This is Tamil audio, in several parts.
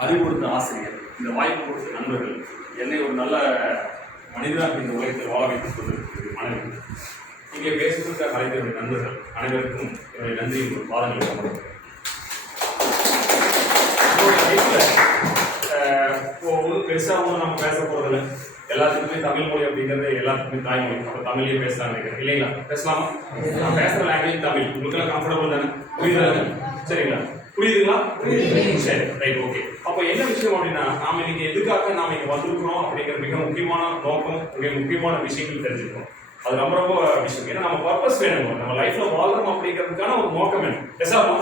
அறிவுறுத்த ஆசிரியர், இந்த வாய்ப்பு கொடுத்த நண்பர்கள், என்னை ஒரு நல்ல மனிதராக இந்த உலகத்தில் வாழ வைத்துக் கொண்டிருக்கிறது மனைவி. இங்கே பேசுகின்ற மனிதருடைய நண்பர்கள் அனைவருக்கும் என்னுடைய நன்றி ஒரு பாதங்களை சமர்ப்பிக்கிறேன். ஒரு பெருசாக ஒன்றும் நம்ம பேச போகிறதில்ல. எல்லாத்துக்குமே தமிழ் மொழி அப்படிங்கிறது எல்லாத்துக்குமே தாய்மொழி. அப்போ தமிழ்லேயே பேசலாம் நினைக்கிறேன் இல்லைங்களா? பேசலாமா? நான் பேசுகிற லாங்குவேஜ் தமிழ். உங்களுக்கெல்லாம் கம்ஃபர்டபுள் தானே? புரியுதா? சரிங்களா? புரியுதுங்களா? சரி, ரைட், ஓகே. அப்போ என்ன விஷயம் அப்படின்னா, நாம இன்னைக்கு எதுக்காக நாம இங்கே வந்திருக்கிறோம் அப்படிங்கிற மிக முக்கியமான நோக்கம், மிக முக்கியமான விஷயங்கள் தெரிஞ்சுக்கிறோம். அது ரொம்ப ரொம்ப விஷயம். ஏன்னா நம்ம பர்பஸ் வேணும், நம்ம லைஃப்ல வாழ்றோம் அப்படிங்கிறதுக்கான ஒரு நோக்கம் வேணும். பேசாமா?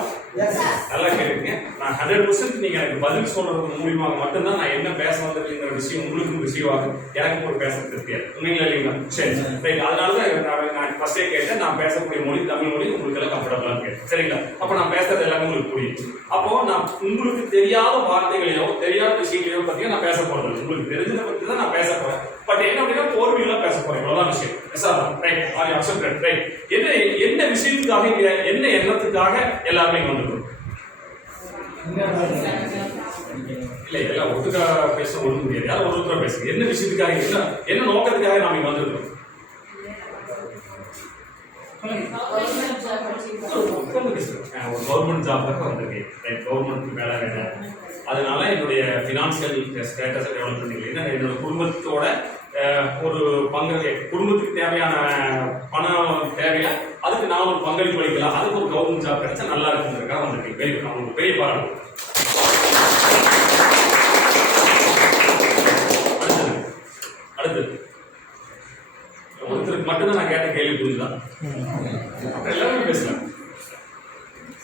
நல்லா கேளுங்க. நான் 100% நீங்க எனக்கு பதில் சொல்றது மூலியமாக மட்டும்தான் நான் என்ன பேச வந்திருக்கிற விஷயம் உங்களுக்கும் ரிசீவ் ஆகும், எனக்கும் ஒரு பேச திருப்தியாது. உண்மைங்களா இல்லைங்களா? சரி, ரைட். அதனாலதான் நான் ஃபர்ஸ்டே கேட்டேன், நான் பேசக்கூடிய மொழி தமிழ் மொழி உங்களுக்கு எல்லாம் கம்ஃபர்டபுளா கேட்டேன். சரிங்களா? அப்ப நான் பேசுறது எல்லாமே உங்களுக்கு புரியும். அப்போ நான் உங்களுக்கு தெரியாத வார்த்தைகளையோ தெரியாத விஷயங்களையோ பத்தியும் நான் பேச போறது. உங்களுக்கு தெரிஞ்சதை பத்தி தான் நான் பேச போறேன். பட் என்ன அப்படின்னா போர்வையில பேச போறேன். இவ்வளவுதான் விஷயம். என்ன விஷயத்துக்காக, என்ன எண்ணத்துக்காக எல்லாருமே வந்துடும் இல்ல, இதெல்லாம் ஒட்டுக்காக பேச ஒண்ணு முடியாது. யாரும் ஒருத்தர பேசுங்க. என்ன விஷயத்துக்காக, என்ன நோக்கத்துக்காக நாம வந்துருக்கோம்? ஒரு கவர்மெண்ட் ஜாப்க்கு வந்திருக்கேன். கவர்மெண்ட் வேலை வேணும். அதனால என்னுடைய பினான்சியல் ஸ்டேட்டஸை டெவலப் பண்ணிக்கலாம். என்னோட குடும்பத்தோட ஒரு குடும்பத்துக்கு தேவையான பணம் தேவையா, அதுக்கு நான் ஒரு பங்களிப்பு அளிக்கலாம். அதுக்கு ஒரு கவர்மெண்ட் ஜாப் கிடைச்சா நல்லா இருக்குங்கிறதுக்காக வந்திருக்கேன். அவங்களுக்கு பெரிய பாராட்டு. அடுத்தது ஒருத்தருக்கு மட்டும்தான் நான் கேட்ட கேள்வி புரிஞ்சுதான். அப்புறம் எல்லாருமே பேசலாம்.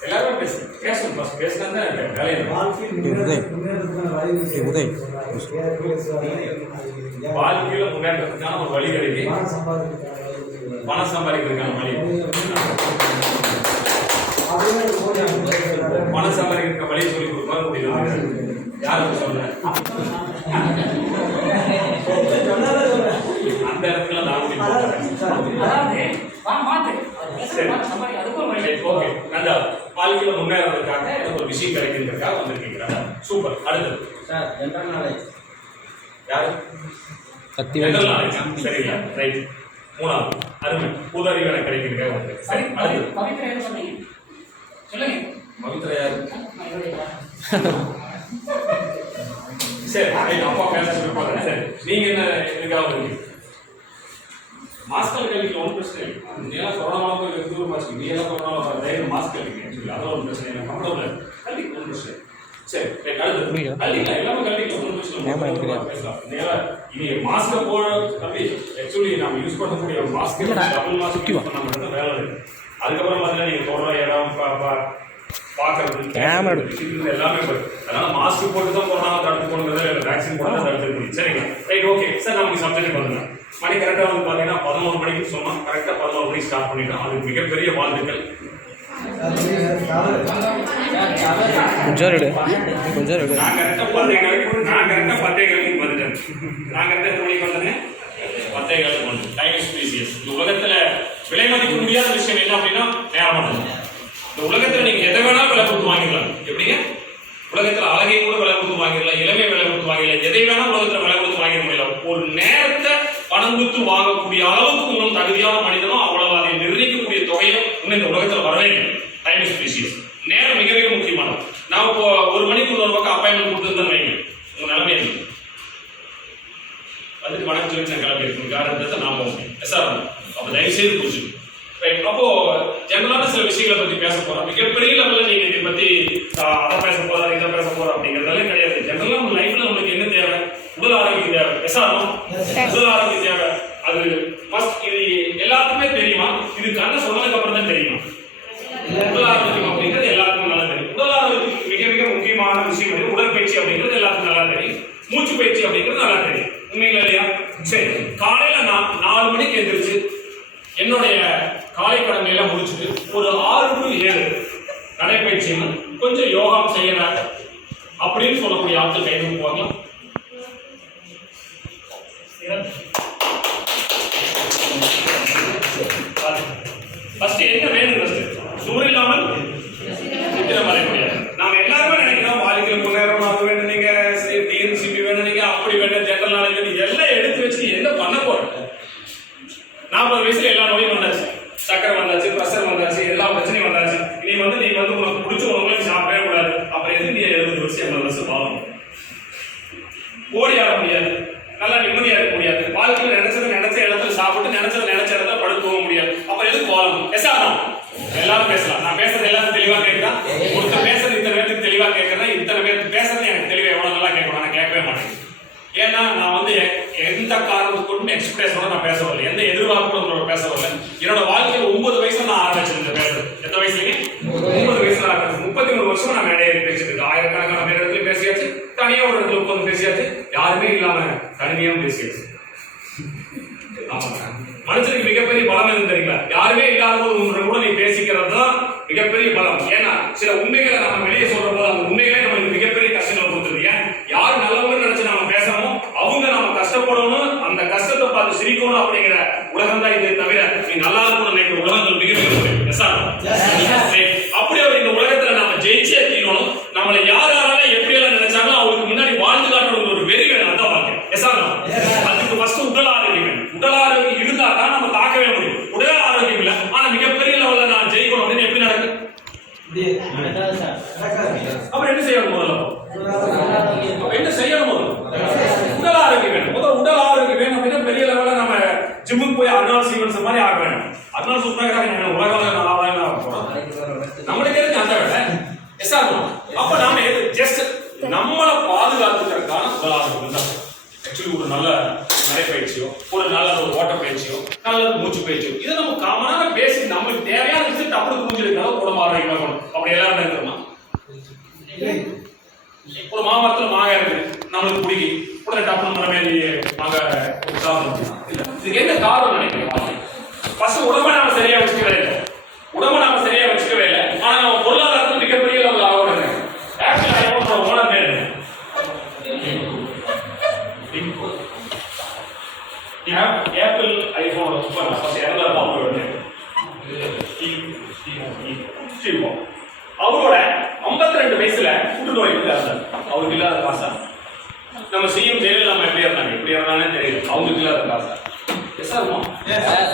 எல்லாருமே பேசணும். பேசினா தான் வேலையை வாழ்க்கையில முன்னேற்றத்துக்கான ஒரு வழி கிடைக்கும். பணம் சம்பாதிக்கிறதுக்கான வழி, பணம் சம்பாதிக்கிற வழியை சொல்லி கொடுப்பாரு முடியும். யாரும் சொல்ல அந்த இடத்துல நான் வாழ்க்கையில முன்னேறதுக்காக எனக்கு ஒரு விஷயம் கிடைக்கிறதுக்காக வந்திருக்கீங்க. சூப்பர். அடுத்தது யாரு? சரிங்களா? ரைட். மூணாவது அருமை. புது அறிவு எனக்கு கிடைக்கிறதுக்காக வந்து. சரி, அடுத்தது பவித்ரா யாரு? சரி, அப்பா பேச சொல்லுவாங்க. சரி, நீங்க என்ன இதுக்காக வந்தீங்க? மாஸ்க் கல்விக்கு ஒன்றும் பிரச்சனை இல்லை. நீலாம் கொரோனா போய் தூரம் மாஸ்க், நீ எல்லாம் கொரோனா டைம் மாஸ்க் கல்விக்கு அதெல்லாம் ஒரு பிரச்சனை இல்லை. கம்ஃபர்டபுள் கல்விக்கு ஒன்றும் பிரச்சனை. சரி, அடுத்தது கல்விக்கலாம் எல்லாமே கல்விக்கு ஒன்றும் பிரச்சனை பேசலாம். இனி மாஸ்கை போட கல்வி ஆக்சுவலி நம்ம யூஸ் பண்ணக்கூடிய மாஸ்க் டபுள் மாஸ்க் யூஸ் பண்ண மட்டும் தான் வேலை இருக்கு. அதுக்கப்புறம் பார்த்தீங்கன்னா நீங்க தொடர இடம் பார்க்கறது எல்லாமே போயிடும். அதனால மாஸ்க் போட்டு தான் கொரோனா தடுத்து போடுறது, வேக்சின் போட்டு தான் தடுத்து முடியும். சரிங்க, ரைட், ஓகே சார். நமக்கு சப்ஜெக்ட் பண்ணுங்க. மணி கரெக்டாக வந்து பார்த்தீங்கன்னா 11 மணிக்கு சொன்னோம். கரெக்டாக 11 மணிக்கு ஸ்டார்ட் பண்ணிட்டோம். அதுக்கு மிகப்பெரிய வாழ்த்துக்கள். நான் கரெக்டாக 10:00 வந்துட்டேன். நான் கரெக்டாக எத்தனை மணிக்கு வந்தேன்? 10:00 வந்து. Time is precious. இந்த உலகத்துல விலை மதிக்க முடியாத விஷயம் என்ன அப்படின்னா நேரம் பண்ணுங்க. இந்த உலகத்துல நீங்க எதை வேணாலும் விலை கொடுத்து வாங்கிக்கலாம். எப்படிங்க? உலகத்துல அழகை கூட விலை கொடுத்து வாங்கிடலாம், இளமை விலை கொடுத்து வாங்கிடலாம், எதை வேணா உலகத்துல விலை கொடுத்து வாங்கிட முடியல. ஒரு நேரத்தை பணம் கொடுத்து வாங்கக்கூடிய அளவுக்கு இன்னும் தகுதியான மனிதனும் அவ்வளவு அதை நிர்ணயிக்கக்கூடிய தொகையும் இன்னும் இந்த உலகத்துல வரவே இல்லை. Time is precious. நேரம் மிக மிக முக்கியமானது. நான் இப்போ 1 மணிக்கு இன்னொரு பக்கம் அப்பாயின்மெண்ட் கொடுத்துருந்தேன் வைங்க, உங்க நிலைமை இருக்கு. அதுக்கு வணக்கம் சொல்லி நான் கிளம்பி இருக்கணும். காரணத்தை நாம சார் அப்போ தயவுசெய்து புரிஞ்சு. அப்போ ஜெனரலான சில விஷயங்களை பத்தி பேச போறோம். மிகப்பெரிய லெவலில் நீங்க இதை பத்தி அதை பேச போறோம் இதை பேச போறோம் அப்படிங்கிறதாலே கிடையாது. ஜெனரலா உங்க லைஃப்ல உங்களுக்கு என்ன தேவை? உடல் ஆரோக்கியம் தேவை. விசாரம் உடல் ஆரோக்கியம் தேவை. அது மஸ்ட். இது எல்லாத்துக்குமே தெரியுமா? இது கண்ண சொன்னதுக்கு அப்புறம் தான் தெரியுமா? உடல் ஆரோக்கியம் அப்படிங்கிறது எல்லாத்துக்கும் நல்லா தெரியும். உடல் ஆரோக்கியத்துக்கு மிக மிக முக்கியமான விஷயம் உடற்பயிற்சி அப்படிங்கிறது எல்லாத்துக்கும் நல்லா தெரியும். மூச்சு பயிற்சி அப்படிங்கிறது நல்லா தெரியும். உண்மைங்களா இல்லையா? சரி, காலையில நான் 4 மணிக்கு எந்திரிச்சு என்னுடைய காலை கடமையெல்லாம் முடிச்சுட்டு ஒரு 6 to 7 நடைப்பயிற்சி கொஞ்சம் யோகா செய்யறாங்க அப்படின்னு சொல்லக்கூடிய ஆட்கள் கை தூக்குவாங்க. ஃபர்ஸ்ட் என்ன வேணும்? சூரிய இல்லாமல் சித்திரம் வரைய முடியாது. நாம எல்லாருமே நினைக்கிறோம் வாழ்க்கையில் முன்னேறணும், அது வேண்டும், நீங்க ஏன்னா நான் வந்து எந்த காரணத்துக்கு எக்ஸ்பிரஸோட நான் பேச வரல, எந்த எதிர்பார்ப்போட பேச வரல. என்னோட வாழ்க்கையில் 9 வயசுல நான் ஆரம்பிச்சிருந்தேன் பேசுறது. எத்தனை வயசுலங்க? 9 வயசுல ஆரம்பிச்சு 33 வருஷம் நான் மேடையை பேசிட்டு இருக்கேன். ஆயிரக்கணக்கான பேர் இடத்துல பேசியாச்சு, தனியா ஒரு இடத்துல உட்காந்து பேசியாச்சு, யாருமே இல்லாம தனிமையாவும் பேசியாச்சு. மனுஷனுக்கு மிகப்பெரிய பலம் எதுன்னு தெரியுங்களா? யாருமே இல்லாத போது ஒன்று கூட நீ பேசிக்கிறது தான் மிகப்பெரிய பலம். ஏன்னா சில உண்மைகளை நம்ம வெளியே சொல்ற போது அந்த உண்மைகளே நமக்கு மிகப்பெரிய கஷ்டங்களை கொடுத்துருக்கு. ஏன் யார் நல்லவங்க நினைச்சு நம்ம பேசணுமோ அவங்க நம்ம கஷ்டப்படணும், அந்த கஷ்டத்தை பார்த்து சிரிக்கணும் அப்படிங்கிற உலகம் தான் இது. தவிர நீ நல்லா இருக்கணும் நினைக்கிற உலகங்கள் மிக அப்படி அவர் இந்த உலகத்துல நம்ம ஜெயிச்சே தீரணும். நம்மளை யார் யாரால எப்படி எல்லாம் நினைச்சாலும் அவருக்கு முன்னாடி வாழ்ந்து காட்டணும் ஒரு வெறி வேணும். அதான் வாழ்க்கை. அதுக்கு ஃபர்ஸ்ட் உடல் ஆரோக்கியம் வேணும். உடல் ஆரோக்கியம் இருந்தா தான் நம்ம தாக்கவே முடியும். உடல் ஆரோக்கியம் இல்லை ஆனா மிகப்பெரிய லெவல்ல நான் ஜெயிக்கணும் அப்படின்னு எப்படி நடக்கும்? அப்புறம் என்ன செய்யணும்? முதல்ல என்ன செய்யணும்? உடல் ஆரோக்கியம் வேணும். முதல்ல உடல் ஆரோக்கியம் வேணும் அப்படின்னா பெரிய லெவல்ல நம்ம ஜிம்முக்கு போய் அர்னால்ட் ஸ்டீவன்ஸ் மாதிரி ஆக வேணும். அர்னால்ட் ஸ்டீவன்ஸ் உலகம் நம்மளுக்கு இருக்கு அந்த வேலை. அப்ப நாம ஜஸ்ட் நம்மளை பாதுகாத்துக்கிறதுக்கான உடல் ஆரோக்கியம் தான். ஆக்சுவலி ஒரு நல்ல நடைப்பயிற்சியோ, ஒரு நல்ல ஒரு ஓட்ட பயிற்சியோ, நல்ல மூச்சு பயிற்சியோ, இதை நம்ம காமனான பேசிக் நம்மளுக்கு தேவையான விஷயத்தை அப்படி புரிஞ்சிருக்காங்க உடம்பு ஆரோக்கியமா இருக்கணும். அப்படி எல்லாரும் இருக்கிறோமா? ஒரு மாமரத்துல மாங்காய் இருக்கு, நம்மளுக்கு பிடிக்கும், உடனே டப்புனு மரமேறி மாங்காய் சாப்பிடணும். இதுக்கு என்ன காரணம் நினைக்கிறேன்? ஃபர்ஸ்ட் உடம்பை நாம சரியா வச்சுக்கவே இல்லை. உடம்பை நாம சரியா வச்சுக்கவே இல்லை. ஆனா நம்ம பொருளாதாரத்தில் மிகப்பெரிய லெவல் ஆகணும். ஆக்சுவலி ஐபோனோட ஓனர் பேர் என்ன? ஆப்பிள் ஐபோனோட சூப்பர் ஃபர்ஸ்ட் எரலா பாப்புலர் ஸ்டீவ் ஜாப்ஸ். அவரோட 52 வயசுல புற்றுநோய் இருந்தார். அவருக்கு இல்லாத காசா? நம்ம சிஎம் ஜெயலலிதா நம்ம எப்படி இருந்தானே தெரியல. அவங்களுக்கு இல்லாத காசா?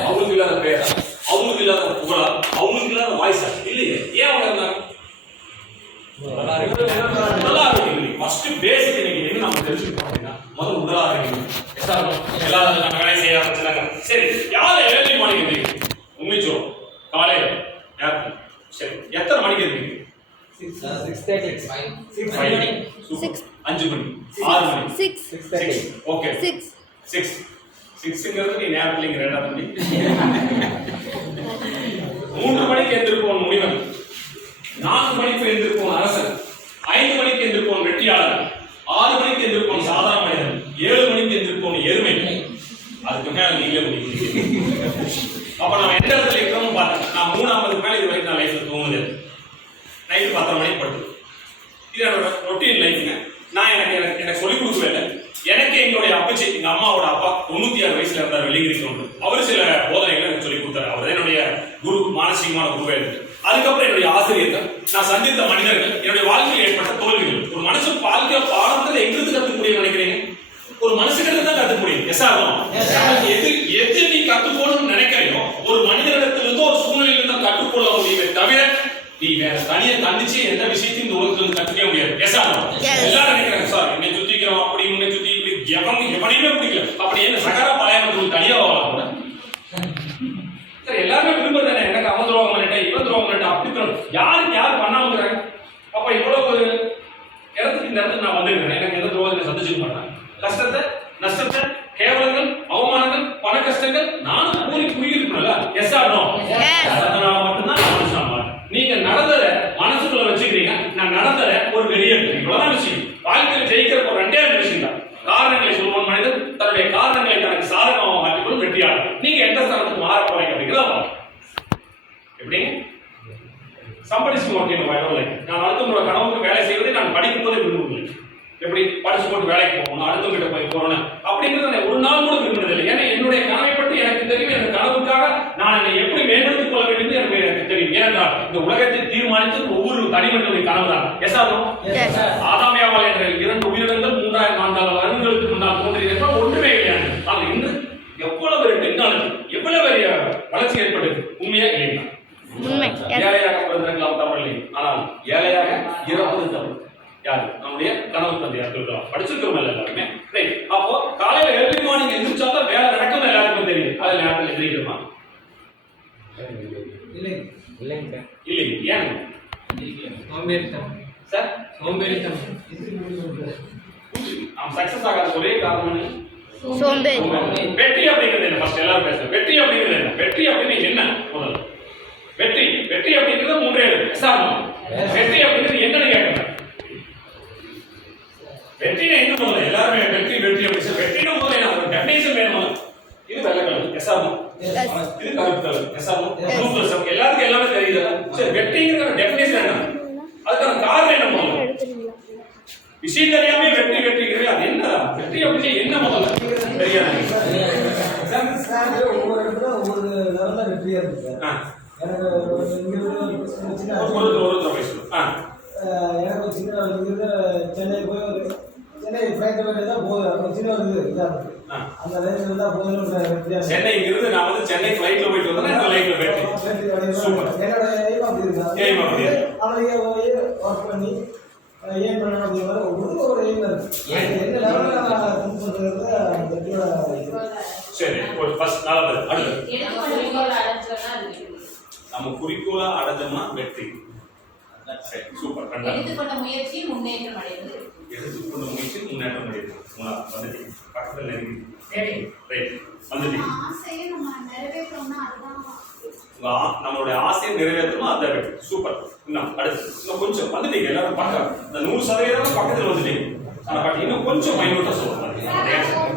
அவங்களுக்கு இல்லாத பேரா? அவங்களுக்கு இல்லாத புகழா? அவங்களுக்கு இல்லாத வாய்ஸா? இல்லையே. ஏன் அவங்க இருந்தாங்க? உடல் ஆரோக்கியம். ஃபர்ஸ்ட் பேசிக் இன்னைக்கு என்ன நம்ம தெரிஞ்சுக்கணும் அப்படின்னா முதல் உடல் ஆரோக்கியம். எல்லாரும் நம்ம வேலை செய்ய ஆரம்பிச்சாங்க. சரி, யாரு ஏர்லி மார்னிங் எந்திரிக்கும்? உண்மை சொல்லும் காலையில சரி எத்தனை மணிக்கு எந்திரிக்கும்? 6:30 5 மணி 6 மணி 6:30 ஓகே 6 நீ நேரத்துலங்க ரெண்டாவது மணி 3 மணிக்கு எந்திரிப்போம் முடிவன், 4 மணிக்கு எந்திரிப்போம் அரசன், 5 மணிக்கு எந்திரிப்போம் வெற்றியாளர், 6 மணிக்கு எந்திரிப்போம் சாதாரண மனிதன், 7 மணிக்கு எந்திரிப்போம் எருமை. அதுக்கு மேல நீங்களே முடியும். அப்ப நம்ம எந்த இடத்துல இருக்கிறோம் பார்த்தேன். நான் 3:50 மேல இது வரைக்கும் நான் லைஃப்ல தூங்குது. நைட்டு 10 மணிக்கு படுத்து. இது என்னோட ரொட்டீன் லைஃப்ங்க. நான் எனக்கு சொல்லிக் கொடுக்கவே இல்லை. எனக்கு எங்களுடைய அப்பச்சி, எங்க அம்மாவோட அப்பா 96 வயசுல இருந்தார், வெள்ளிங்கிரி கவுண்டர். அவர் சில போதனைகளை எனக்கு சொல்லிக் கொடுத்தாரு. அவர் என்னுடைய குரு, மானசீகமான குருவே இருக்கு. அதுக்கப்புறம் என்னுடைய ஆசிரியர்கள், நான் சந்தித்த மனிதர்கள், என்னுடைய வாழ்க்கையில் ஏற்பட்ட தோல்விகள். ஒரு மனுஷன் வாழ்க்கை பாடத்துல எங்கிருந்து கத்துக்க முடியும் நினைக்கிறீங்க? ஒரு மனுஷனிடத்துல தான் கத்துக்க முடியும். எது நீ கத்துக்கணும்னு நினைக்கிறையோ ஒரு மனிதனிடத்திலிருந்து ஒரு சூழ்நிலையில தான் கற்றுக்கொள்ள முடியுமே தவிர நீ வேற தனியா தண்டிச்சு எந்த விஷயத்தையும் இந்த உலகத்துல இருந்து கத்துக்கவே முடியாது. எல்லாரும் நினைக்கிறாங்க சார் என்னை சுத்திக்கிறோம் அப்படி உன்னை சுத்தி இப்படி எவனையுமே பிடிக்கல அப்படி என்ன சகரா பாளையம் தனியா வரலாம் கூட சார். எல்லாருமே விரும்புறதானே எனக்கு அவன் துரோகம் பண்ணிட்டேன் இவன் துரோகம் பண்ணிட்டேன் அப்படி யாருக்கு யார் பண்ணாமங்கிறாங்க. அப்ப இவ்வளவு இடத்துக்கு இந்த இடத்துக்கு நான் வந்துருக்கேன். எனக்கு எந்த துரோகத்தை சந்திச்சுக்க மாட்டேன். கஷ்டத்தை, நஷ்டத்தை, கேவலங்கள், அவமானங்கள், பண கஷ்டங்கள் நானும் கூலி குடியிருக்கணும்ல. S or no? அதனால மட்டும்தான் மனுஷன். நீங்க நடந்தத மனசுக்குள்ள வச்சுக்கிறீங்க, நான் நடந்தத ஒரு வெளியே இவ்வளவுதான் விஷயம். வாழ்க்கையில் ஜெயிக்கிற ஒரு 2 விஷயம் தான். காரணங்களை சொல்லுவோம் மனிதன் தன்னுடைய காரணங்களை தனக்கு சாதகமாக மாற்றிக்கொள்ளும் வெற்றியாளர். நீங்க எந்த ஸ்தானத்துக்கு மாற போறீங்க அப்படிங்கிறத எப்படி சம்படிச்சு ஓகே நான் அடுத்தவங்களோட கனவுக்கு வேலை செய்வதை நான் படிக்கும் போதே விரும்புகிறேன். எப்படி படிச்சு போட்டு வேலைக்கு போகணும், அடுத்தவங்கிட்ட போய் போகணும் அப்படிங்கிறது ஒரு நாள் கூட விரும்புறதில்லை. ஏன்னா என்னுடைய கனவை பற்றி எனக்கு தெரியும். என் கனவுக்காக நான் என்னை எப்படி மேம்படுத்திக் கொள்ள வேண்டும் எனக்கு தெரியும். ஏனென்றால் இந்த உலகத்தை தீர்மானித்து ஒவ்வொரு தனிமனிதனுடைய கனவு தான். எஸ் ஆதாமியாவால் என்ற 2 உயிரினங்கள் 3000-4000 வருடங்களுக்கு முன்னால் தோன்றியிருந்தால் ஒன்றுமே இல்லையாங்க. ஆனால் இன்று எவ்வளவு பெரிய டெக்னாலஜி, எவ்வளவு பெரிய வளர்ச்சி ஏற்பட்டது. உண்மையா இல்லைங்களா? ஏழையாக பிறந்திருக்கலாம் தவறில்லை, ஆனால் ஏழையாக இறப்பது தவறு. யாரு? நம்முடைய கனவு தந்தையார் இருக்கலாம். படிச்சிருக்கிறோம் எல்லாருமே. அப்போ காலையில ஏர்லி மார்னிங் எந்திரிச்சாதான் வேலை நடக்கும் எல்லாருக்கும் தெரியும். அதுல நேரத்தில் எந்திரிக்கிறோமா? இல்லைங்க. ஏன் சோம்பேறித்தனம் சார்? சோம்பேறித்தனம். சக்சஸ் ஆகாத ஒரே காரணம் என்ன? சோம்பேறி. வெற்றி அப்படிங்கிறது என்ன? ஃபர்ஸ்ட் எல்லாரும் பேசுறோம். வெற்றி அப்படிங்கிறது என்ன? வெற்றி அப்படின்னு என்ன? முதல்ல வெற்றி வெற்றி அப்படிங்கிறது மூன்றே எக்ஸாம்பிள். வெற்றி அப்படிங்கிறது என்னன்னு கேட்கணும். வெற்றினா என்ன முதல்ல? எல்லாருமே வெற்றி வெற்றி அப்படி சொல்லி வெற்றினா முதல்ல என்ன? ஒரு டெஃபினேஷன் வேணும். இது வெள்ளை கலர் எக்ஸாம்பிள், இது கருப்பு கலர் எக்ஸாம்பிள், ப்ளூ கலர். எல்லாருக்கும் எல்லாமே தெரியுது. சரி, வெற்றிங்கிற டெஃபினேஷன் என்ன? அதுக்கான காரணம் என்ன முதல்ல? விஷயம் தெரியாம வெற்றி வெற்றிங்கிறது அது என்ன? வெற்றி அப்படின்னு என்ன முதல்ல தெரியாது. ஒவ்வொரு இடத்துல ஒவ்வொரு லெவல்ல வெற்றியா இருக்கு சார். எனக்கு ஒரு சின்ன எனக்கு ஒரு சின்ன இங்கிருந்து சென்னை போய் ஒரு சென்னை ஃபிளைட் வேண்டியதா போகுது. அப்புறம் சின்ன ஒரு இதா இருக்கு. அந்த லைன்ல இருந்தா போகணும். சென்னை இங்கிருந்து நான் வந்து சென்னை ஃபிளைட்ல போயிட்டு வந்தேன். இந்த லைன்ல வெற்றி சூப்பர். என்னோட எய்ம் அப்படி இருக்கு. எய்ம் அப்படி அவனுக்கு போய் ஒர்க் பண்ணி ஏன் பண்ணணும் அப்படிங்கிற ஒரு எய்ம் இருக்கு. என்ன லெவலில் நான் திங்க் பண்ணுறது அந்த வெற்றியோட. சரி, ஒரு ஃபர்ஸ்ட் நல்லது. அடுத்து நம்ம குறிக்கோளா அடைஞ்சோம்னா வெற்றி. சரி, சூப்பர். எடுத்துக்கொண்ட முயற்சி முன்னேற்றம் அடைவது. எடுத்துக்கொண்ட முயற்சி முன்னேற்றம் அடைவது. மூணாவது வந்துட்டு பக்கத்துல நெருங்கி ரைட் வந்துட்டு ஆசையை நம்ம நிறைவேற்றோம்னா அதுதான் நம்மளுடைய ஆசையை நிறைவேற்றணும். அதான் வெற்றி. சூப்பர். இன்னும் அடுத்து இன்னும் கொஞ்சம் வந்துட்டீங்க எல்லாரும் பக்கம். இந்த 100% பக்கத்துல வந்துட்டீங்க. ஆனா பட் இன்னும் கொஞ்சம் மைனூட்டா சொல்லுங்க.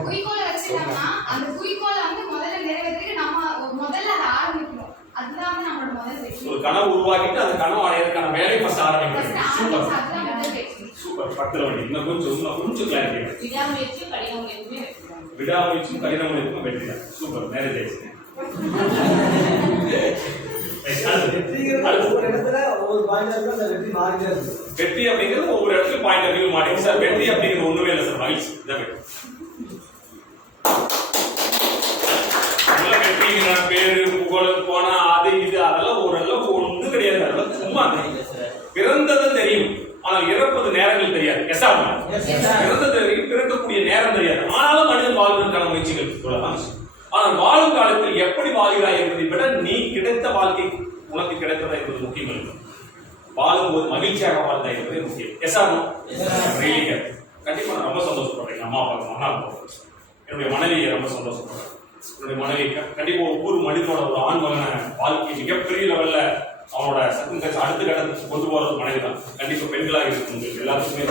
குறிக்கோளை வச்சுட்டோம்னா அந்த குறிக்கோளை வந்து முதல்ல நிறைவேற்றிட்டு நம்ம முதல்ல அதை ஆரம்பிக்கணும். அதுதான் வந்து நம்மளோட முதல் வெற்றி. ஒரு கனவு உருவாக்கிட்டு அந்த கனவு அடையறதுக்கான வேலையை ஃபர்ஸ்ட் ஆரம்பிக்கணும். Super super. பக்கத்துல வந்து இன்னும் கொஞ்சம் கிளாரிட்டி. விடாமுயற்சியும் கடின முயற்சியும் வெற்றி. விடாமுயற்சியும் கடின முயற்சியும் வெற்றி தான். சூப்பர். மேரேஜ் ஆயிடுச்சு. ஒவ்வொரு இடத்துல ஒவ்வொரு பாயிண்ட் அந்த வெற்றி மாறிட்டே இருக்கு. வெற்றி அப்படிங்கிறது ஒவ்வொரு இடத்துல பாயிண்ட் ஆஃப் வியூ மாறி சார். வெற்றி அப்படிங்கிறது ஒண்ணுமே இல்லை சார். மகிழ்ச்சி இதான் வெற்றி. வெற்றிங்கிற பேரு புகழ் போனா அது இது அதெல்லாம் ஓரளவுக்கு ஒண்ணு கிடையாது. அதெல்லாம் சும்மா பிறந்தது தெரியும், ஆனால் இறப்பது நேரங்கள் தெரியாது. பிறந்தது தெரியும், பிறக்கக்கூடிய நேரம் தெரியாது. ஆனாலும் மனிதன் வாழ்வதற்கான முயற்சிகள் சொல்லலாம். ஆனால் வாழும் காலத்தில் எப்படி வாழ்கிறாய் என்பதை விட நீ கிடைத்த வாழ்க்கை உனக்கு கிடைத்ததா என்பது முக்கியம் இல்லை. வாழும்போது மகிழ்ச்சியாக வாழ்ந்தா என்பதே முக்கியம். கண்டிப்பா நான் ரொம்ப சந்தோஷப்படுறேன். அம்மா அப்பா என்னுடைய மனைவியை ரொம்ப சந்தோஷப்படுறேன். என்னுடைய மனைவி கண்டிப்பா ஒவ்வொரு மனிதனோட ஒரு ஆண் மகன வாழ்க்கை மிகப்பெரிய லெவல்ல அவனோட சக்தி அடுத்த கட்டத்துக்கு கொண்டு போறது மனைவி தான். கண்டிப்பா பெண்களாக இருக்கும் எல்லாத்துக்குமே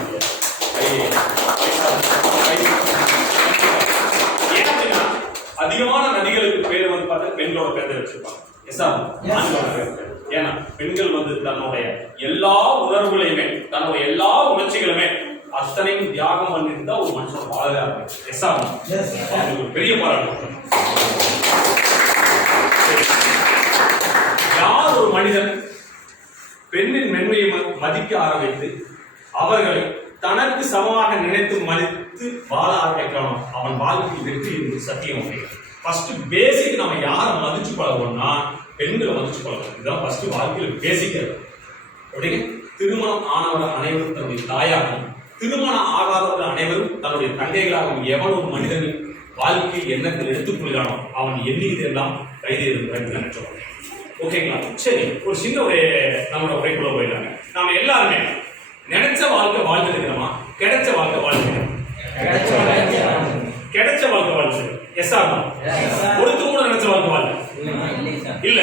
ஏன்னா அதிகமான நதிகளுக்கு பேர் வந்து பார்த்தா பெண்களோட பேரை வச்சிருப்பாங்க. ஏன்னா பெண்கள் வந்து தன்னுடைய எல்லா உணர்வுகளையுமே தன்னுடைய எல்லா உணர்ச்சிகளுமே அத்தனையும் தியாகம் பண்ணிட்டு தான் ஒரு மனுஷன் வாழவே ஆரம்பிச்சு. ஒரு பெரிய பாராட்டு. யார் ஒரு மனிதன் பெண்ணின் மென்மையை மதிக்க ஆரம்பித்து அவர்களை தனக்கு சமமாக நினைத்து மதித்து வாழ ஆரம்பிக்கிறானோ அவன் வாழ்க்கையில் வெற்றி என்று சத்தியம். ஃபர்ஸ்ட் பேசிக் நம்ம யாரை மதிச்சு பழகணும்னா பெண்களை மதிச்சு பழகணும். இதுதான் ஃபர்ஸ்ட் வாழ்க்கையில் பேசிக். அப்படிங்க திருமணம் ஆனவர் அனைவரும் தன்னுடைய தாயாகவும் திருமணம் ஆகாதவர்கள் அனைவரும் தன்னுடைய தங்கைகளாகவும் எவன் ஒரு மனிதனின் வாழ்க்கை எண்ணத்தில் எடுத்துக்கொள்கிறானோ அவன் எண்ணியதெல்லாம் கைது நினைச்சோம். ஓகேங்களா? சரி, ஒரு சின்ன ஒரு நம்மளோட உரைக்குள்ள போயிடலாங்க. நாம எல்லாருமே நினைச்ச வாழ்க்கை வாழ்ந்துருக்கிறோமா? கிடைச்ச வாழ்க்கை வாழ்ந்துருக்கிறோம். கிடைச்ச வாழ்க்கை வாழ்ந்து ஒருத்தர் கூட நினைச்ச வாழ்க்கை வாழ்க்கை இல்ல.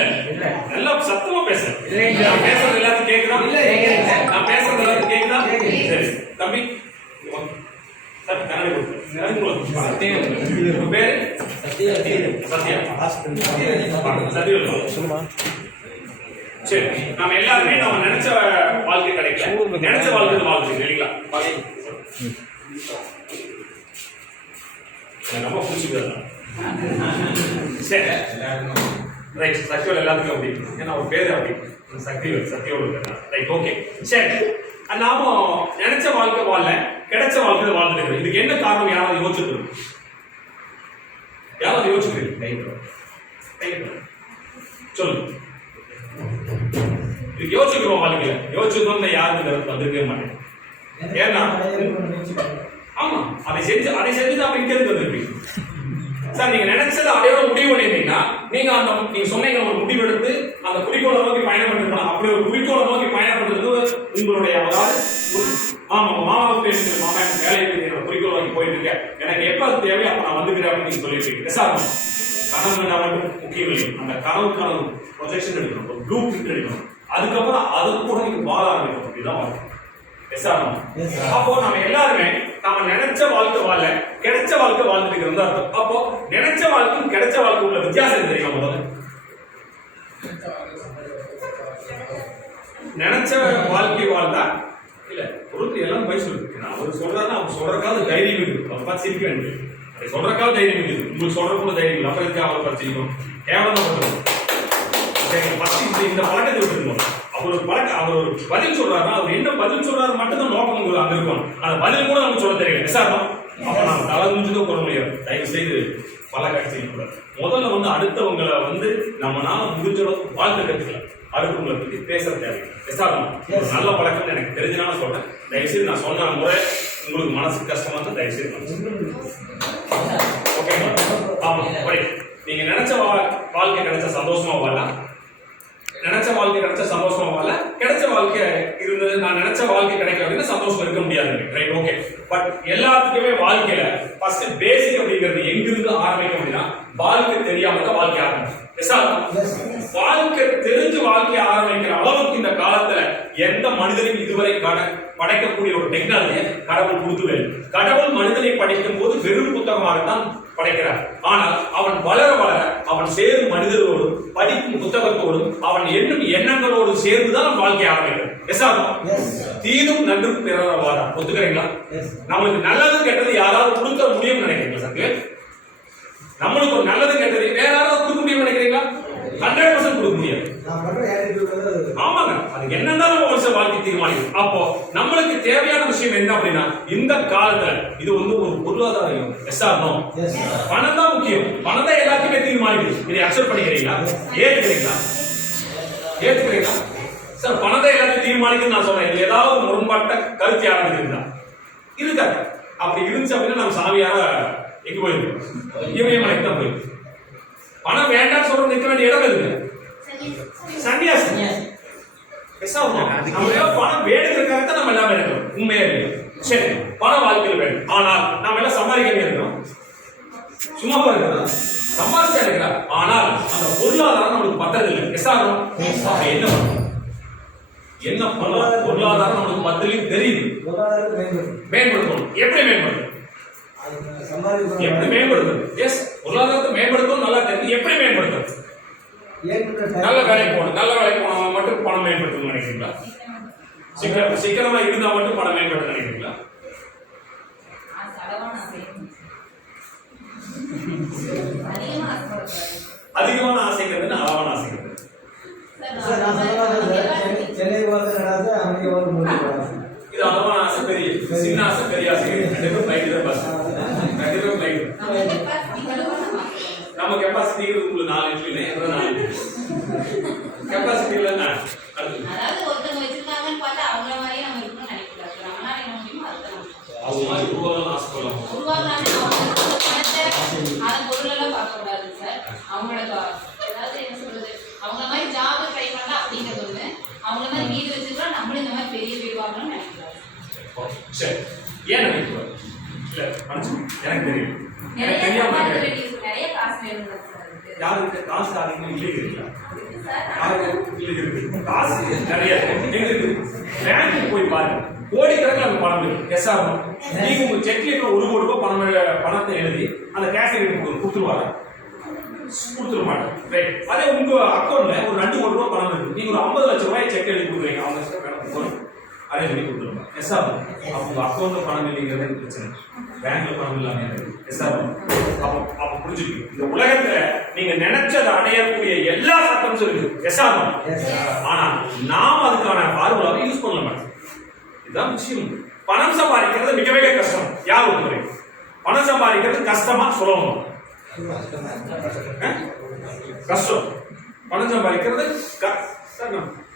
நல்லா சத்தமா பேசுறேன். நான் பேசுறது எல்லாத்தையும் கேக்குதா? நான் பேசுறது எல்லாத்தையும் கேக்குதா? சரி தம்பி சார் கண்ணாடி பேரு சத்யா. சரி, நாம எல்லாருமே நம்ம நினைச்ச வாழ்க்கை கிடைக்கல, நினைச்ச வாழ்க்கை வாழ்க்கை இல்லைங்களா? ரொம்ப பிடிச்சிக்கிறது. சரி ரைட். சக்தியோட எல்லாத்துக்கும் அப்படி ஏன்னா ஒரு பேரு அப்படி சக்தியோட ரைட். ஓகே சரி, நாம நினைச்ச வாழ்க்கை வாழல, கிடைச்ச வாழ்க்கை வாழ்ந்துட்டு. இதுக்கு என்ன காரணம்? யாராவது யோசிச்சுட்டு சொல்லுங்க. இதுக்கு யோசிக்கிறோம் வாழ்க்கையில யோசிச்சுக்கணும் யாருக்கு வந்திருக்கவே மாட்டேன். ஏன்னா ஆமா அதை செஞ்சு தான் இங்க இருந்து வந்திருப்பீங்க சார். நீங்க நினைச்சதை அடையோட முடிவு பண்ணிருந்தீங்கன்னா நீங்க சொன்னீங்க ஒரு முடிவு எடுத்து அந்த குறிக்கோளை நோக்கி பயணம் பண்ணிருக்கலாம். அப்படி ஒரு குறிக்கோளை நோக்கி பயணம் பண்றது உங்களுடைய அதாவது ஆமா மாமாவுக்கு மாமா வேலை குறிக்கோள் நோக்கி போயிட்டு இருக்கேன், எனக்கு எப்ப அது தேவையோ அப்ப நான் வந்துக்கிறேன் அப்படின்னு சொல்லிட்டு இருக்கேன். கனவு மட்டும் முக்கியம் இல்லை, அந்த கனவுக்கான ப்ரொஜெக்ஷன் எடுக்கணும், ஒரு ப்ளூ பிரிண்ட் எடுக்கணும், அதுக்கப்புறம் அது கூட நீங்க வாழ ஆரம்பிக்கணும். இதுதான் அப்போ நம்ம எல்லாருமே நாம நினைச்ச வாழ்க்கை வாழ, கிடைச்ச வாழ்க்கை வாழ்ந்துட்டு இருக்கிறது அர்த்தம். அப்போ நினைச்ச வாழ்க்கையும் கிடைச்ச வாழ்க்கை உள்ள வித்தியாசம் தெரியும். முதல்ல நினைச்ச வாழ்க்கை வாழ்ந்தா இல்ல பொருள் எல்லாம் போய் சொல்லுது. அவர் சொல்றாரு, அவர் சொல்றதுக்காக தைரியம் இருக்குது, அவர் பார்த்து சிரிக்க வேண்டியது, அது சொல்றதுக்காக தைரியம் இருக்குது, உங்களுக்கு சொல்ற கூட தைரியம் இல்லை, அப்புறம் இருக்கு அவரை பார்த்து சிரிக்கும், கேவலம் பண்ணுறோம். இந்த பழக்கத்தை விட்டுருக்கோம். அவர் ஒரு பழக்கம், அவர் ஒரு பதில் சொல்றாருன்னா அவர் என்ன பதில் சொல்றாரு மட்டும்தான் நோக்கம் உங்களுக்கு அங்க இருக்கும். அந்த பதில் கூட நமக்கு சொல்ல தெரியல விசாரம். அப்ப நம்ம தலை முடிஞ்சதும் போட முடியாது. தயவு செய்து பல காட்சி செய்யக்கூடாது. முதல்ல அடுத்தவங்களை நம்மளால முடிஞ்ச அளவுக்கு வாழ்க்கை கற்றுக்கலாம், அடுத்தவங்களை பத்தி பேச தேவை. விசாரம் நல்ல பழக்கம் எனக்கு தெரிஞ்சனால சொல்றேன். தயவு செய்து நான் சொன்ன முறை உங்களுக்கு மனசு கஷ்டமா இருந்தா தயவு செய்து ஓகேங்களா? ஆமா, நீங்க நினைச்ச வாழ்க்கை கிடைச்ச சந்தோஷமா வாழலாம், நினைச்ச வாழ்க்கை கிடைச்ச சந்தோஷமா வாழ, கிடைச்ச வாழ்க்கை இருந்தது நான் நினைச்ச வாழ்க்கை கிடைக்கல அப்படின்னா சந்தோஷம் இருக்க முடியாது. Right, okay. பட் எல்லாத்துக்குமே வாழ்க்கையில ஃபர்ஸ்ட் பேசிக் அப்படிங்கிறது எங்கிருந்து ஆரம்பிக்க அப்படின்னா வாழ்க்கை தெரியாம தான் வாழ்க்கை ஆரம்பிக்கும். வாழ்க்கை தெரிஞ்சு வாழ்க்கை ஆரம்பிக்கிற அளவுக்கு இந்த காலத்துல எந்த மனிதனையும் இதுவரை படைக்கக்கூடிய ஒரு டெக்னாலஜியை கடவுள் கொடுக்கவே. கடவுள் மனிதனை படைக்கும் போது வெறும் புத்தகமாகத்தான் படைக்கிறார். ஆனால் அவன் வளர வளர அவன் சேரும் மனிதர்களோடும் படிக்கும் புத்தகத்தோடும் அவன் எண்ணும் எண்ணங்களோடு சேர்ந்துதான் வாழ்க்கை ஆரம்பிக்கிறது. தீதும் நன்றும் பிறவாதா, ஒத்துக்கிறீங்களா? நம்மளுக்கு நல்லது கெட்டது யாராவது கொடுக்க முடியும்னு நினைக்கிறீங்களா? சார், நம்மளுக்கு ஒரு நல்லது கெட்டது வேற யாராவது கொடுக்க முடியும்னு நினைக்கிறீங்களா? 100% கொடுக்க முடியாது. ஆமாங்க, அது என்னன்னா நம்ம வருஷம் வாழ்க்கை தீர்மானிக்கும். அப்போ நம்மளுக்கு தேவையான விஷயம் என்ன அப்படின்னா இந்த காலத்துல இது ஒரு பொருளாதாரம். பணம் தான் முக்கியம், பணம் தான் எல்லாத்தையுமே தீர்மானிக்குது. இதை அக்செப்ட் பண்ணிக்கிறீங்களா? ஏத்துக்கிறீங்களா? ஏத்துக்கிறீங்களா? சார், பணம் தான் எல்லாத்தையும் தீர்மானிக்குன்னு நான் சொல்றேன். இது ஏதாவது முரண்பாட்ட கருத்து ஆரம்பிக்கிறீங்களா? இருக்காது. அப்படி இருந்துச்சு அப்படின்னா நம்ம சாமியார எங்க போயிருக்கோம்? இமயமலைக்கு தான் போயிருக்கோம். பணம் வேண்டாம் சொல்ற நிற்க வேண்டிய இடம் இருக்கு சன்னியாசி. நம்ம பணம் வேணுங்கிறதுக்காக தான் நம்ம எல்லாமே இருக்கோம். உண்மையா இல்லையா? சரி, பணம் வாழ்க்கையில் வேணும். ஆனால் நாம எல்லாம் சம்பாதிக்க இருக்கோம், சும்மா இருக்கிறோம், சம்பாதிச்சா இருக்கிறோம். ஆனால் அந்த பொருளாதாரம் நம்மளுக்கு பத்ததில்லை. என்ன பண்ணும்? என்ன பண்ணலாம்? பொருளாதாரம் நம்மளுக்கு பத்தலையும் தெரியுது. மேம்படுத்தணும். எப்படி மேம்படுத்தணும்? எப்படி மேம்படுத்தணும்? எஸ், பொருளாதாரத்தை மேம்படுத்தணும் நல்லா தெரியும். எப்படி மேம்படுத்தணும்? நல்ல வேலைக்கு போகணும். நல்ல வேலைக்கு போனா மட்டும் பணம் மேம்படுத்தணும்னு நினைக்கிறீங்களா? சிக்கனமா இருந்தா மட்டும் பணம் மேம்படுத்த நினைக்கிறீங்களா? அதிகமான ஆசைங்கிறது அளவான ஆசைங்கிறது. இது அளவான ஆசை, பெரிய சின்ன ஆசை, பெரிய ஆசை. நம்ம கெப்பாசிட்டி உங்களுக்கு 4 இட்லி கெப்பாசிட்டி இல்ல. அதாவது ஒருத்தங்க வச்சிருக்காங்கன்னு பார்த்தா அவங்கள மாதிரியே நம்ம இருக்கணும்னு நினைக்கக்கூடாது. நம்மளால என்ன முடியுமோ அதுதான் அவங்க மாதிரி உருவாகணும்னு ஆசைப்படலாம். உருவாக்காம அவங்க பணத்தை அதை பொருளெல்லாம் பார்க்கக்கூடாது சார். அவங்களோட அதாவது என்ன சொல்றது, அவங்க மாதிரி ஜாப் ட்ரை பண்ணலாம் அப்படிங்கிறது ஒண்ணு. அவங்கள மாதிரி வீடு வச்சிருக்கோம், நம்மளும் இந்த மாதிரி பெரிய வீடு வாங்கணும்னு நினைக்கக்கூடாது. சரி, ஏன் நினைக்கக்கூடாது? இல்ல எனக்கு தெரியும், நிறைய காசு வேணும் யாருக்கு காசு அதிகமா இல்லைங்களா? காசு நிறைய பேங்க் போய் பாருங்க, கோடிக்கணக்கில் அந்த பணம் இருக்கு. எஸ் ஆகும். நீங்க உங்க செக்ல 1 கோடி ரூபாய் பணத்தை எழுதி அந்த கேஷியர் கொடுத்துருவாங்க, கொடுத்துட மாட்டாங்க. அதே உங்க அக்கௌண்ட்ல ஒரு 2 கோடி ரூபாய் பணம் இருக்கு, நீங்க ஒரு 50 லட்சம் ரூபாய் செக் எழுதி கொடுக்குறீங்க, அவங்க அரேஞ்ச் பண்ணி கொடுத்துருவாங்க. எஸ் ஆகும். அப்ப உங்க அக்கௌண்ட்ல பணம் இல்லைங்கிறது பிரச்சனை, பேங்க்ல பணம் இல்லாம எஸ் ஆகும். அப்ப புரிஞ்சுக்கணும், இந்த உலகத்துல நீங்க நினைச்சதை அடையக்கூடிய எல்லா சட்டமும் இருக்கு. எஸ் ஆகும். ஆனா நாம் அதுக்கான ஃபார்முலாவை யூஸ் பண்ண மாட்டோம். இதுதான் விஷயம். பணம் சம்பாதிக்கிறது மிக மிக கஷ்டம். யார் ஒருமுறை பணம் சம்பாதிக்கிறது கஷ்டமா சுலபமா? கஷ்டம். பணம் சம்பாதிக்கிறது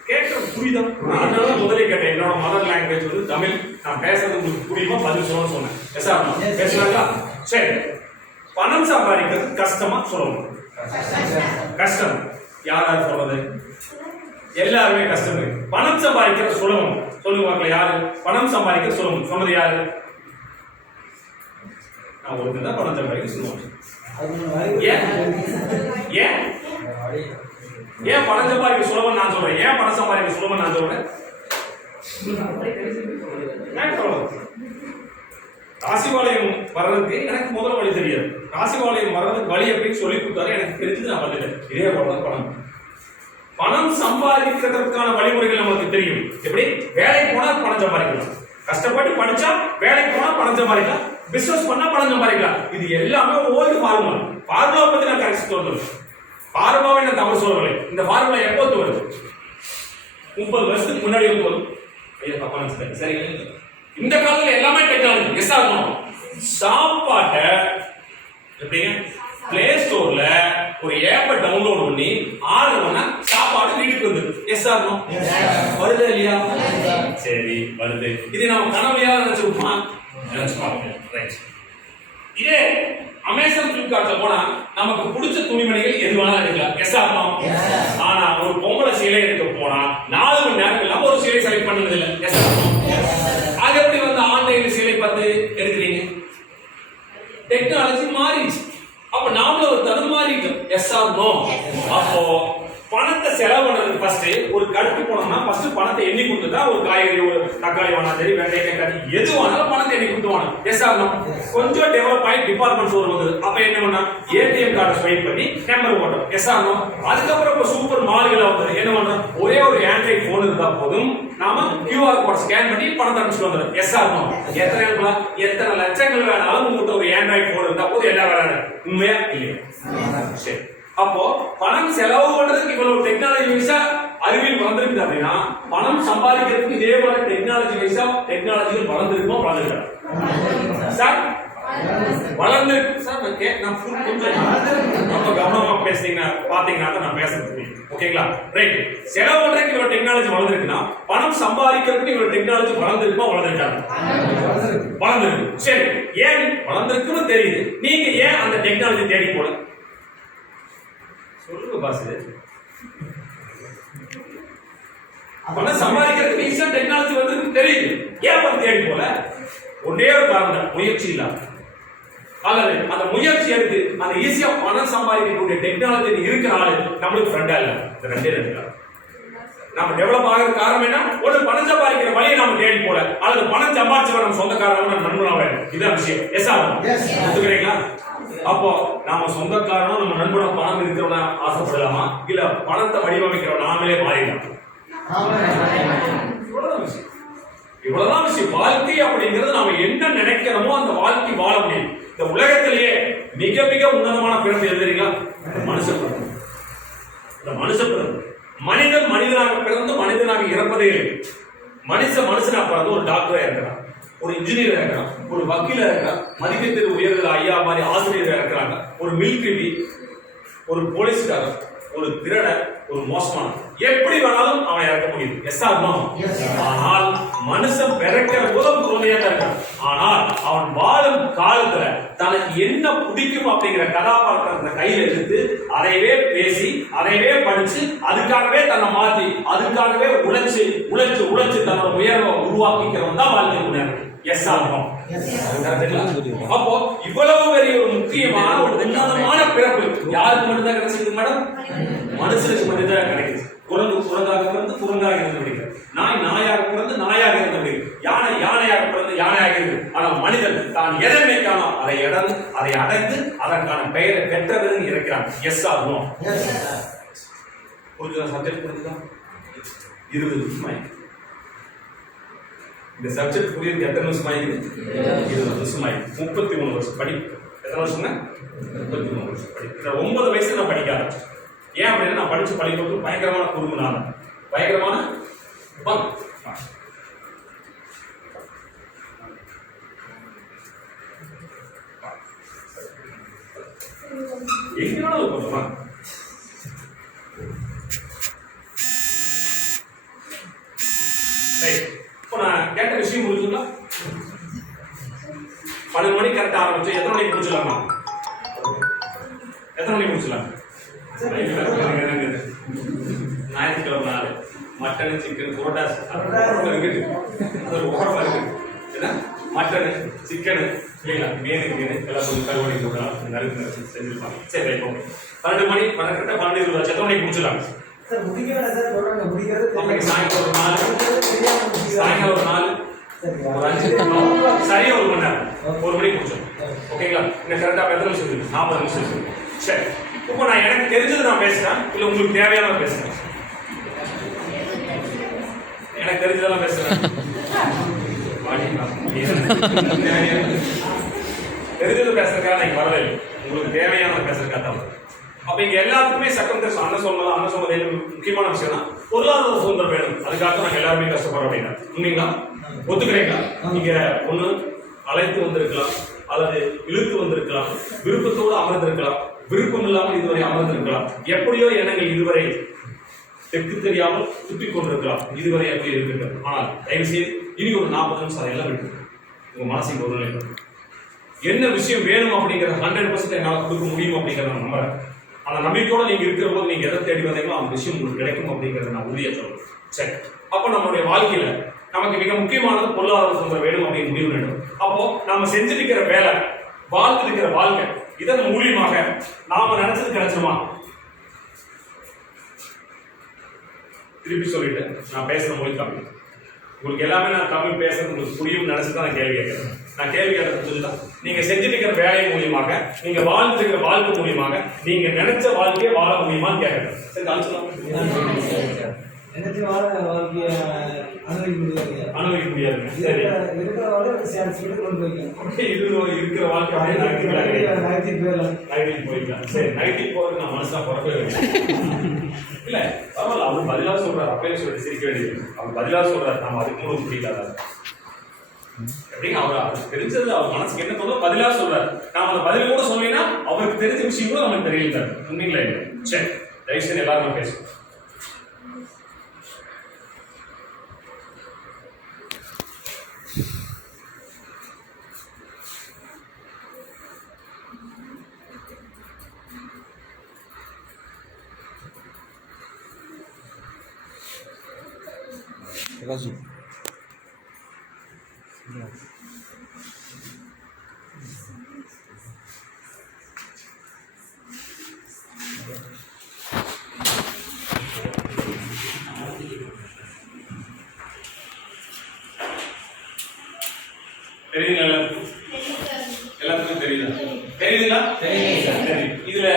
கேட்கறது புரியுதா? அதனால முதலே கேட்டேன், என்னோட மதர் லாங்குவேஜ் தமிழ், நான் பேசுறது உங்களுக்கு புரியுமா பதில் சொல்லணும்னு சொன்னேன். எஸ் ஆகும். பேசுறாங்களா? சரி, பணம் சம்பாதிக்கிறது கஷ்டமா சுலபமா? கஷ்டம். யாராவது சொல்றது? எல்லாருமே கஷ்டம். பணம் சம்பாதிக்கிறது சுலபம் சொல்லுவாங்க. யாரு பணம் சம்பாதிக்கிறது சுலபம் சொன்னது? யாரு? நான் ஒருத்தர் தான் பணம் சம்பாதிக்க சொல்லுவாங்க. அது ஏன் ஏன் ஏன் பணம் சம்பாதிக்க சுலபம் நான் சொல்றேன்? ஏன் பணம் சம்பாதிக்க சுலபம் நான் சொல்றேன்? ராசிபாளையம் வர்றதுக்கு எனக்கு முதல்ல வழி தெரியாது. ராசிபாளையம் வர்றதுக்கு வழி எப்படின்னு சொல்லி கொடுத்தாரு, எனக்கு தெரிஞ்சு நான் வந்துட்டேன். இதே போலதான் பணம். பணம் சம்பாதிக்கிறதுக்கான வழிமுறைகள் நமக்கு தெரியும். எப்படி? வேலைக்கு போனா பணம் சம்பாதிக்கலாம், கஷ்டப்பட்டு படிச்சா வேலைக்கு போனா பணம் சம்பாதிக்கலாம், பிசினஸ் பண்ணா பணம் சம்பாதிக்கலாம். இது எல்லாமே ஓல்டு ஃபார்முலா. ஃபார்முலா பத்தி நான் கரெக்ட் சொல்றேன். ஃபார்முலாவை நான் தவறு சொல்லவில்லை. இந்த ஃபார்முலா எப்போ வருது? 30 வருஷத்துக்கு முன்னாடி வருது. ஐயா தப்பா நினைச்சிட்டேன். சரி, இந்த காலத்துல எல்லாமே டெக்னாலஜி. எஸ் ஆகணும். சாப்பாட்டை எப்படிங்க பிளே ஸ்டோர்ல ஒரு ஆப்பை டவுன்லோட் பண்ணி ஆர்டர் பண்ணா சாப்பாடு வீட்டுக்கு வந்துடும். எஸ் ஆகணும். வருது இல்லையா? சரி, வருது. இது நம்ம கனவுலையா நினைச்சிருப்போமா? நினைச்சு பார்ப்போம். ரைட். இதே அமேசான் பிளிப்கார்ட்ல போனா நமக்கு பிடிச்ச துணிமணிகள் எது வேணாலும் எடுக்கலாம். எஸ் ஆகணும். ஆனா ஒரு பொம்பளை சீலை எடுக்க போனா 4 மணி நேரம் இல்லாம ஒரு சீலை செலக்ட் பண்ணது இல்லை. எஸ் ஆகணும். அது எப்படி வந்து ஆன்லைன்ல சீலை பார்த்து எடுக்கிறீங்க? டெக்னாலஜி மாறிடுச்சு. அப்ப நாமளும் ஒரு தடுமாறிட்டோம். எஸ் ஆகணும். அப்போ பணத்தை செலவு பண்ணது ஃபர்ஸ்ட் ஒரு கடைக்கு போனோம்னா ஃபர்ஸ்ட் பணத்தை எண்ணி கொடுத்துட்டா ஒரு காய்கறி, ஒரு தக்காளி வாங்கினா சரி, வெங்காயம் கட்டி எது வாங்கினாலும் பணத்தை எண்ணி கொடுத்துவாங்க. எஸ் ஆகணும். கொஞ்சம் டெவலப் ஆகி டிபார்ட்மெண்ட் ஸ்டோர் வந்தது. அப்ப என்ன பண்ணா ஏடிஎம் கார்டை ஸ்வைப் பண்ணி நம்பர் போட்டோம். எஸ் ஆகணும். அதுக்கப்புறம் இப்போ சூப்பர் மால்கள் வந்தது. என்ன பண்றோம்? ஒரே ஒரு ஆண்ட்ராய்ட் போன் இருந்தா போதும், நாம QR கோட் ஸ்கேன் பண்ணி பணத்தை அனுப்பிச்சு வந்துடும். எஸ் ஆகணும். எத்தனை லட்சங்கள் வேணாலும் உங்கள்கிட்ட ஒரு ஆண்ட்ராய்ட் போன் இருந்தா போதும், எல்லா வேலை. உண்மையா இல்லையா? சரி. அப்போ பணம் செலவு பண்றதுக்கு இவ்வளவு டெக்னாலஜி வைஸா அறிவியல் வளர்ந்துருக்குது அப்படின்னா பணம் சம்பாதிக்கிறதுக்கு இதே போல டெக்னாலஜி வைஸா டெக்னாலஜிகள் வளர்ந்துருக்குமா? வளர்ந்துருக்கா சார்? வளர்ந்துருக்கு சார். நான் கொஞ்சம் ரொம்ப கவனமா பேசுறீங்கன்னா பாத்தீங்கன்னா நான் பேசுறது ஓகேங்களா? ரைட். செலவு பண்றதுக்கு இவ்வளவு டெக்னாலஜி வளர்ந்துருக்குன்னா பணம் சம்பாதிக்கிறதுக்கு இவ்வளவு டெக்னாலஜி வளர்ந்துருக்குமா? வளர்ந்துருக்காங்க. வளர்ந்துருக்கு. சரி, ஏன் வளர்ந்துருக்குன்னு தெரியுது, நீங்க ஏன் அந்த டெக்னாலஜி தேடி போல? சொல்லுங்க பாஸ். பணம் சம்பாதிக்கிறதுக்கு ஈஸியா டெக்னாலஜி வந்து தெரியுது, ஏன் வந்து தேடி போல? ஒரே ஒரு காரணம், முயற்சி இல்லாம. அல்லது அந்த முயற்சி எடுத்து அந்த ஈஸியா பணம் சம்பாதிக்கக்கூடிய டெக்னாலஜி இருக்கிற ஆளு நம்மளுக்கு ஃப்ரெண்டா இல்ல. இந்த ரெண்டே ரெண்டு நம்ம டெவலப் ஆகிற காரணம் என்ன? ஒரு பணம் சம்பாதிக்கிற வழியை நம்ம தேடி போல, அல்லது பணம் சம்பாதிச்சு நம்ம சொந்தக்காரங்க நண்பனா வேணும். இதுதான் விஷயம். எஸ் ஆகும். ஒத்துக்கிறீங்களா? அப்போ நாம சொந்தக்காரனும் நம்ம நண்பனா பணம் இருக்கிறவனா ஆசைப்படலாமா? இல்ல பணத்தை வடிவமைக்கிறோம் நாமளே மாறிடலாம்? இவ்வளவுதான் விஷயம். வாழ்க்கை அப்படிங்கிறது நாம என்ன நினைக்கிறோமோ அந்த வாழ்க்கை வாழ முடியும். இந்த உலகத்திலேயே மிக மிக உன்னதமான பிறப்பு எழுதுறீங்களா? மனுஷ பிறப்பு. இந்த மனுஷ பிறப்பு. மனிதன் மனிதனாக பிறந்து மனிதனாக இறப்பதே இல்லை. மனுஷனா பிறந்து ஒரு டாக்டரா இருக்கிறான், ஒரு இன்ஜினியரா இருக்கிறான், ஒரு வக்கீலா இருக்கிறான், மதிப்பீட்டு உயர்ந்த ஐயா மாதிரி ஆசிரியரா இருக்கிறாங்க, ஒரு மிலிட்டரி, ஒரு போலீஸ்காரர், ஒரு திருடன், ஒரு மோசமான, எப்படி வேணாலும் அவன் இறக்க முடியும். எஸ் ஆகும். ஆனால் மனுஷன் பிறக்கிற போது குழந்தையா தான் இருக்கான். ஆனால் அவன் வாழும் காலத்துல தனக்கு என்ன பிடிக்கும் அப்படிங்கிற கதாபாத்திரத்தை கையில எடுத்து அதைவே பேசி அதைவே படிச்சு அதுக்காகவே தன்னை மாற்றி அதுக்காகவே உழைச்சு உழைச்சு உழைச்சு தன்னோட உயர்வை உருவாக்கிக்கிறவன் தான் வாழ்க்கை முன்னேறும். எஸ் ஆகும். அப்போ இவ்வளவு பெரிய ஒரு முக்கியமான ஒரு உன்னதமான பிறப்பு யாருக்கு மட்டும்தான் கிடைச்சிருக்கு மேடம்? மனுஷனுக்கு மட்டும்தான் கிடைக்குது. குரங்கு குரங்காக பிறந்து குரங்காக இருந்து விடுகிறது, நாய் நாயாக பிறந்து நாயாக இருந்து விடுகிறது, யானை யானையாக பிறந்து யானையாக இருக்கு. ஆனால் மனிதன் தான் எதை நினைக்கானோ அதை அடைந்து அதற்கான பெயரை பெற்றவர்கள் இருக்கிறான். எஸ் ஆகும். புரிஞ்சுதா? சப்ஜெக்ட் புரிஞ்சுதா? 20 நிமிஷம் ஆயிடுச்சு. இந்த சப்ஜெக்ட் புரியுது எத்தனை வருஷம் ஆயிடுது? 20 வருஷம் ஆயிடுது. 33 வருஷம் படி. எத்தனை வருஷங்க? 33 வருஷம் படி. 9 வயசுல நான் படிக்க ஆரம்பிச்சேன். ஏன் அப்படின்னா நான் படிச்சு பள்ளிக்கூடத்தில் பயங்கரமான குறும்பு, நான் பயங்கரமான எங்கேனாலும் கொஞ்சமா இப்போ நான் கேட்ட விஷயம் முடிச்சுங்களா? 12 மணிக்கு கரெக்டாக ஆரம்பிச்சு எத்தனை மணிக்கு முடிச்சிடலாமா? எத்தனை மணிக்கு முடிச்சிடலாம்? ஞாயிற்றுக்கிழமை நாள் மட்டன் சிக்கன் புரோட்டா இருக்குது, அது ஒரு ஓரமாக இருக்குது. என்ன மட்டனு சிக்கனு இல்லைங்களா மீன் எல்லாம் கொஞ்சம் கருவாடி போடலாம் நறுக்கு செஞ்சிருப்பாங்க. சரி ரைட் ஓகே. 12 மணி 12 எத்தனை மணிக்கு முடிச்சிடலாம் சார் முடிக்கிறேன் சார் சொல்றாங்க முடிக்கிறது அப்படி சாயங்காலம் ஒரு 4 ஒரு 5 சரியா 1 மணி நேரம் 1 மணிக்கு முடிச்சிடும். ஓகேங்களா? இன்னும் கரெக்டாக எத்தனை நிமிஷம் இருக்கு? 40 நிமிஷம் இருக்கு. சரி இப்போ நான் எனக்கு தெரிஞ்சது நான் பேசுறேன் இல்லை உங்களுக்கு தேவையான பேசுறேன்? எனக்கு தெரிஞ்சதெல்லாம் பேசுறேன். தெரிஞ்சது பேசுறதுக்காக நான் வரவே இல்லை. உங்களுக்கு தேவையான பேசுறதுக்காக தான். அப்ப இங்க எல்லாத்துக்குமே சட்டம் தெரியும். அண்ணன் சொன்னது முக்கியமான விஷயம் தான். பொருளாதார சுதந்திரம் வேணும். அதுக்காக நாங்க எல்லாருமே கஷ்டப்படுறோம் அப்படின்னா உண்மைங்களா? ஒத்துக்கிறீங்களா? நீங்க ஒண்ணு அழைத்து வந்திருக்கலாம் அல்லது இழுத்து வந்திருக்கலாம், விருப்பத்தோடு அமர்ந்திருக்கலாம், விருப்பம் இல்லாமல் இதுவரை அமர்ந்திருக்கலாம், எப்படியோ எண்ணங்கள் இதுவரை தெற்கு தெரியாமல் துப்பிக் கொண்டிருக்கலாம், இதுவரை எப்படி இருக்கின்றது. ஆனால் தயவு செய்து இனி ஒரு 40 நிமிஷம் அதையெல்லாம் விட்டு உங்க மனசுக்கு ஒரு நிலை என்ன விஷயம் வேணும் அப்படிங்கிறத 100% என்னால் கொடுக்க முடியும் அப்படிங்கிறத நான் நம்புறேன். அந்த நம்பிக்கையோட நீங்க இருக்கிற போது நீங்க எதை தேடி வந்தீங்களோ அந்த விஷயம் உங்களுக்கு கிடைக்கும் அப்படிங்கிறத நான் உறுதியா சொல்றேன். சரி, அப்போ நம்மளுடைய வாழ்க்கையில நமக்கு மிக முக்கியமானது பொருளாதார சுதந்திரம் வேணும் அப்படின்னு முடிவு வேண்டும். அப்போ நம்ம செஞ்சிருக்கிற வேலை, வாழ்ந்துருக்கிற வாழ்க்கை, இதன் மூலியமாக நாம நினைச்சது கிடைச்சிருமா? திருப்பி சொல்லிட்டு நான் பேசுற மொழி தமிழ். உங்களுக்கு எல்லாமே நான் தமிழ் பேசுறது உங்களுக்கு புரியும் நினைச்சுதான் நான் கேள்வி கேட்கிறேன். நான் கேள்வி கேட்கறது நீங்க செஞ்சிருக்கிற வேலை மூலியமாக, நீங்க வாழ்ந்துருக்கிற வாழ்க்கை மூலியமாக நீங்க நினைச்ச வாழ்க்கையை வாழ முடியுமான்னு கேட்கிறேன். சரி, அனுப்பிச்சலாம். எனக்கு வாழ வாழ்க்கைய அனுபவிக்க முடியாது. சரி, இருக்கிற வாழ்க்கை கொண்டு போய்க்கலாம். இருக்கிற வாழ்க்கை நைட்டில் போய்க்கலாம். சரி, நைட்டில் போறது நான் மனசா பிறக்கவே இல்ல. பரவாயில்ல, அவர் பதிலாக சொல்றாரு. அப்பயே சொல்லிட்டு சிரிக்க வேண்டியது. அவர் பதிலாக சொல்றாரு. நம்ம அதுக்கு கூட பிடிக்காத எப்படிங்க அவர் தெரிஞ்சது அவர் மனசுக்கு என்ன தோணும் பதிலாக சொல்றாரு. நாம அந்த பதில் கூட சொன்னீங்கன்னா அவருக்கு தெரிஞ்ச விஷயம் கூட நமக்கு தெரியல. உண்மைங்களா? சரி, தயவுசெய்து எல்லாருமே பேசுவோம். Razu. எல்லாத்துக்கும் தெரியுதா? தெரியுதுங்களா? சரி, இதுல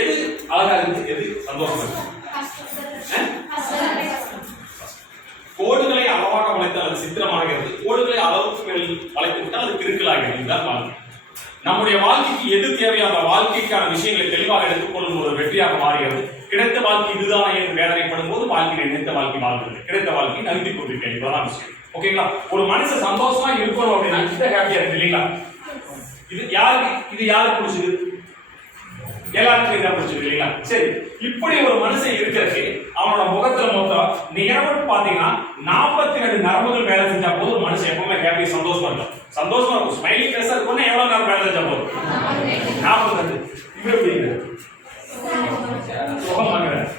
எது அழகா இருக்கு, எது சந்தோஷமா இருக்கு? கோடுகளை அளவாக வளைத்தால் அது சித்திரமாகிறது, கோடுகளை அளவுக்கு மேல் வளைத்து விட்டால் அது கிறுக்கலாகிறது. இதுதான் வாழ்க்கை. நம்முடைய வாழ்க்கைக்கு எது தேவையான வாழ்க்கைக்கான விஷயங்களை தெளிவாக எடுத்துக்கொள்ளும் ஒரு வெற்றியாக மாறுகிறது. கிடைத்த வாழ்க்கை இதுதானே என்று வேதனைப்படும் போது வாழ்க்கை நினைத்த வாழ்க்கை வாழ்கிறது, கிடைத்த வாழ்க்கை நகர்த்தி கொண்டிருக்கேன். இதுதான் விஷயம். ஓகேங்களா? ஒரு மனுஷன் சந்தோஷமா இருக்கணும் அப்படின்னா கிட்ட ஹாப்பியா இருக்கு இல்லைங்களா? இது யாருக்கு பிடிச்சது? எல்லாருக்கும் இதான் பிடிச்சது இல்லைங்களா? சரி, இப்படி ஒரு மனுஷன் இருக்கிறதுக்கு அவனோட முகத்துல மொத்தம் நிகழ்வு பாத்தீங்கன்னா 42 நரம்புகள் வேலை செஞ்சா போதும் மனுஷன் எப்பவுமே ஹாப்பி சந்தோஷமா இருக்கும். சந்தோஷமா இருக்கும். ஸ்மைலி ஃபேஸா இருக்கும்னா எவ்வளவு நேரம் வேலை செஞ்சா போதும்? 42.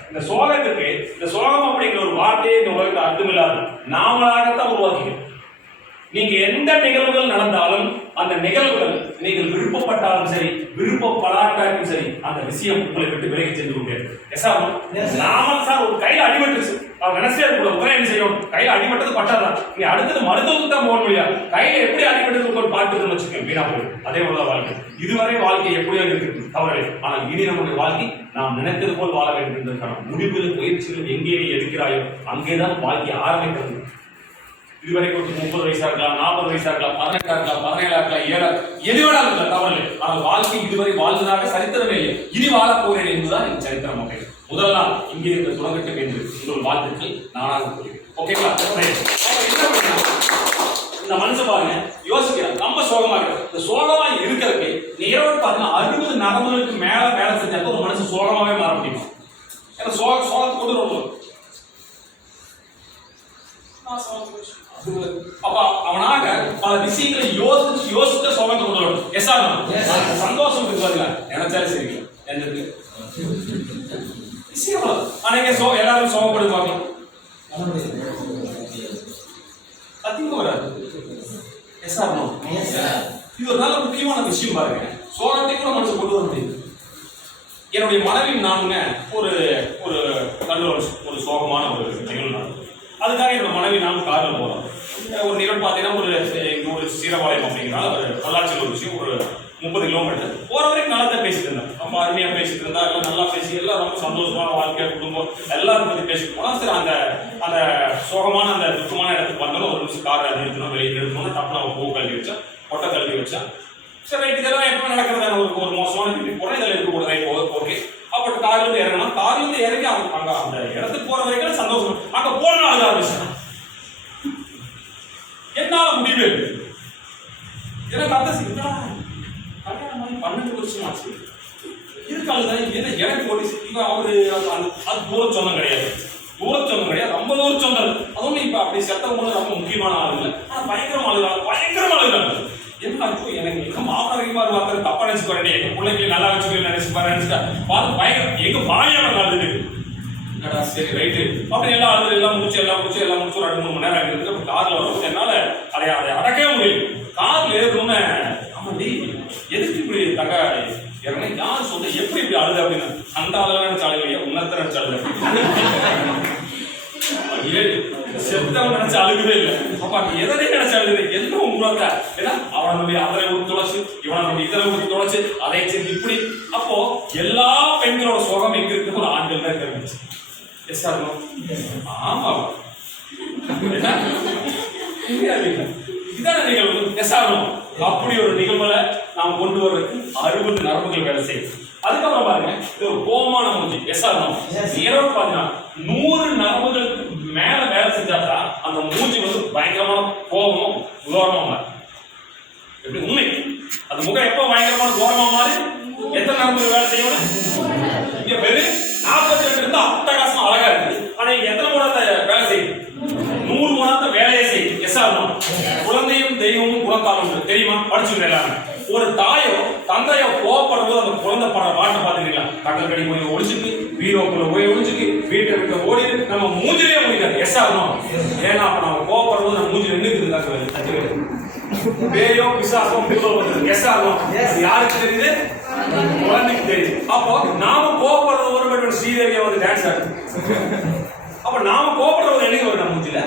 இந்த சோகத்துக்கு இந்த சோகம் அப்படிங்கிற ஒரு வார்த்தையை இந்த உலகத்தை அர்த்தமில்லாது நாமளாகத்தான் உருவாக்கிக்கணும். நீங்க எந்த நிகழ்வுகள் நடந்தாலும் அந்த நிகழ்வுகள் நீங்கள் விருப்பப்பட்டாலும் சரி விருப்பப்படாட்டாலும் சரி அந்த விஷயம் உங்களை விட்டு விலகி சென்று கொண்டே நாம சார் ஒரு கையில அடிபட்டுச்சு அவர் நினைச்சே கூட என்ன செய்யும்? கையில அடிபட்டது பட்டாதான் நீ அடுத்தது மருத்துவத்துக்கு தான் போக முடியாது. கையில எப்படி அடிபட்டது ஒரு பாட்டுன்னு வச்சுக்கோங்க, வீணா போயிடும். அதே போல வாழ்க்கை இதுவரை வாழ்க்கை எப்படியோ இருக்குது தவறு. ஆனால் இனி நம்முடைய வாழ்க்கை நாம் நினைத்தது போல் வாழ வேண்டும் என்பதற்கான முடிவுகள் முயற்சிகள் எங்கே எடுக்கிறாயோ அங்கேதான் வாழ்க்கை ஆரம்பிக்கிறது. இதுவரைக்கும் 30 வயசா இருக்கலாம், 40 வயசா இருக்கலாம், 18 இருக்கலாம், 17 இருக்கலாம், 7 எது வேணாலும் இருக்கலாம், தவறு. ஆனால் வாழ்க்கை இதுவரை வாழ்ந்ததாக சரித்திரமே இல்லை. இனி வாழப் போகிறேன் என்பதுதான் என் சரித்திரம். ஓகே, முதல் நாள் இங்கே இருந்த தொடங்கட்டும் என்று உங்கள் வாழ்த்துக்கள் நானாக கூறுகிறேன். ஓகேங்களா? இந்த மனுஷன் பாருங்க யோசிக்கிறார், ரொம்ப சோகமா இருக்கு. இந்த சோகமா இருக்கிறதுக்கு நேரம் பாத்தீங்கன்னா 60 நரம்புகளுக்கு மேல வேலை செஞ்சாக்க ஒரு மனுஷன் சோகமாவே மாற முடியும். ஏன்னா சோகத்துக்கு கொண்டு ரொம்ப அப்ப அவனாக பல விஷயங்களை யோசித்த சோகத்தை கொண்டு வரணும். எஸ் ஆர் சந்தோஷம் இருக்கு பாருங்க, நினைச்சாலே சரிங்க. அன்னைக்கு எல்லாரும் சோகப்படு பார்க்கலாம், சத்தியமா வராது. எஸ் ஆர் நல்ல முக்கியமான விஷயம் பாருங்க, சோகத்தை கூட மனசு கொண்டு வர முடியுது. என்னுடைய மனைவி நானுங்க ஒரு ஒரு ஒரு சோகமான ஒரு நிகழ்வு நடந்தது. அதுக்காக என்னோட மனைவி நானும் காரில் போகிறோம். ஒரு நிகழ்வு பார்த்தீங்கன்னா ஒரு சீரபாளையம் அப்படிங்கிற ஒரு பொள்ளாச்சியில் ஒரு விஷயம், ஒரு 30 கிலோமீட்டர் போகிற வரைக்கும் நல்லா தான் பேசிட்டு இருந்தேன். ரொம்ப அருமையாக பேசிட்டு இருந்தா, எல்லாம் நல்லா பேசி எல்லாம் ரொம்ப சந்தோஷமான வாழ்க்கை, குடும்பம் எல்லாரும் பற்றி பேசிட்டு போனால் சரி. அந்த அந்த சோகமான அந்த துக்கமான இடத்துக்கு வந்தாலும் ஒரு நிமிஷம் காரை நிறுத்தணும், வெளியே நிறுத்தணும், டப்புனு அவன் பூ கழுவி வச்சா, கொட்டை கழுவி வச்சா. சரி ரைட், இதெல்லாம் எப்போ நடக்கிறதான ஒரு மோசமான வீட்டுக்கு போகிறேன், இதில் இருக்கக்கூடாது. Right okay. அப்போ கார்லேருந்து இறங்கணும், கார்லேருந்து இறங்கி அங்கே அந்த இடத்துக்கு போகிற வரைக்கும் சந்தோஷம். அங்கே போனால் அழுக ஆரம்பிச்சேன். என்னால முடியவே இல்லை. எனக்கு அந்த கல்யாணம் மாதிரி 12 வருஷம் ஆச்சு இருக்காளுதான். எனக்கு போலீஸ் இவன் அவரு அது தூரம் சொந்தம் கிடையாது, ரொம்ப தூரம் சொந்தம். அதுவும் இப்ப அப்படி செத்தவங்க ரொம்ப முக்கியமான ஆளு இல்லை, ஆனா பயங்கரமா அழுகிறாங்க. என்ன எனக்கு எங்க மாமனார் வார்த்தை தப்பா நினைச்சு பாருங்க, எங்க பிள்ளைங்களை நல்லா வச்சுக்கணும் நினைச்சுட்டா பார்த்து பயங்கரம். எங்க பாலியான நடந்துட்டு சரி ரைட்டு அப்படி எல்லாம் முடிச்சு ஒரு 2-3 மணி நேரம் ஆகிருக்கு. அப்படி கார்ல வரும்போது என்னால அதை அடக்கவே முடியல. கார்ல ஏறணும்னு ஆமாண்டி எதுக்கு இப்படி தங்க இறங்க யார் சொல்ல எப்படி இப்படி அழுது அப்படின்னு அந்த ஆளுநர் நினைச்ச அழுகலையா, உன்னத்தை நினைச்ச அழுது செத்தவன் நினைச்ச அழுகவே இல்லை. அப்ப எதனை நினைச்ச அழுகுது என்ன உங்களோட ஏன்னா அவனை நம்பி அதனை ஊற்றி தொலைச்சு, இவனை நம்பி இதனை ஊற்றி தொலைச்சு, அதை செஞ்சு இப்படி. அப்போ எல்லா பெண்களோட சோகம் எங்க இருக்கு, ஒரு ஆண்கள் தான் இருந்துச்சு. எஸ் சார் ஆமா இதான நிகழ்வு. எஸ் சார் அப்படி ஒரு நிகழ்வுல நாம் கொண்டு வர்றதுக்கு 60 நரம்புகள் வேலை செய்யும். அதுக்கப்புறம் பாருங்க, இது ஒரு கோபமான மூஞ்சி. எஸ் சார் இரவு பாத்தீங்கன்னா 100 நரம்புகளுக்கு மேல வேலை செஞ்சாதான் அந்த மூஞ்சி பயங்கரமான கோபமும் உதாரணமா மாறி. எப்படி உண்மை அந்த முகம் எப்ப பயங்கரமான கோபமா மாறி எத்தனை நரம்புகள் வேலை செய்யணும்? இங்க பெரு 42 இருந்தா அட்டகாசம் அழகா இருக்கு. ஆனா இங்க எத்தனை மூணாத்த வேலை செய்யுது? 100 மூணாத்த வேலையை செய்யுது. எஸ் ஆகணும். குழந்தையும் தெய்வமும் குலத்தாலும் தெரியுமா? படிச்சுக்கிறேன் எல்லாரும். ஒரு தாயோ தந்தையோ கோவப்படும்போது அந்த குழந்தை படுற பாட்டை பாத்துக்கிறீங்களா? கடல் கடி போய் ஒழிச்சுக்கு, வீரோக்குள்ள போய் ஒழிச்சுக்கு, வீட்டை விட்டு ஓடி நம்ம மூஞ்சிலே முடியாது. எஸ் ஆகணும். ஏன்னா அப்ப நம்ம கோவப்படும்போது நம்ம மூஞ்சில நின்றுக்குது. பேயோ பிசாசோ எஸ் ஆகணும். யாருக்கு தெரியுது? குழந்தைக்கு தெரியுது. அப்போ நாம கோபப்படுறது ஒரு மட்டும் ஸ்ரீதேவியா வந்து டான்ஸ் ஆடுது. அப்ப நாம கோபப்படுறது என்னைக்கு வரும்? நம்ம மூஞ்சில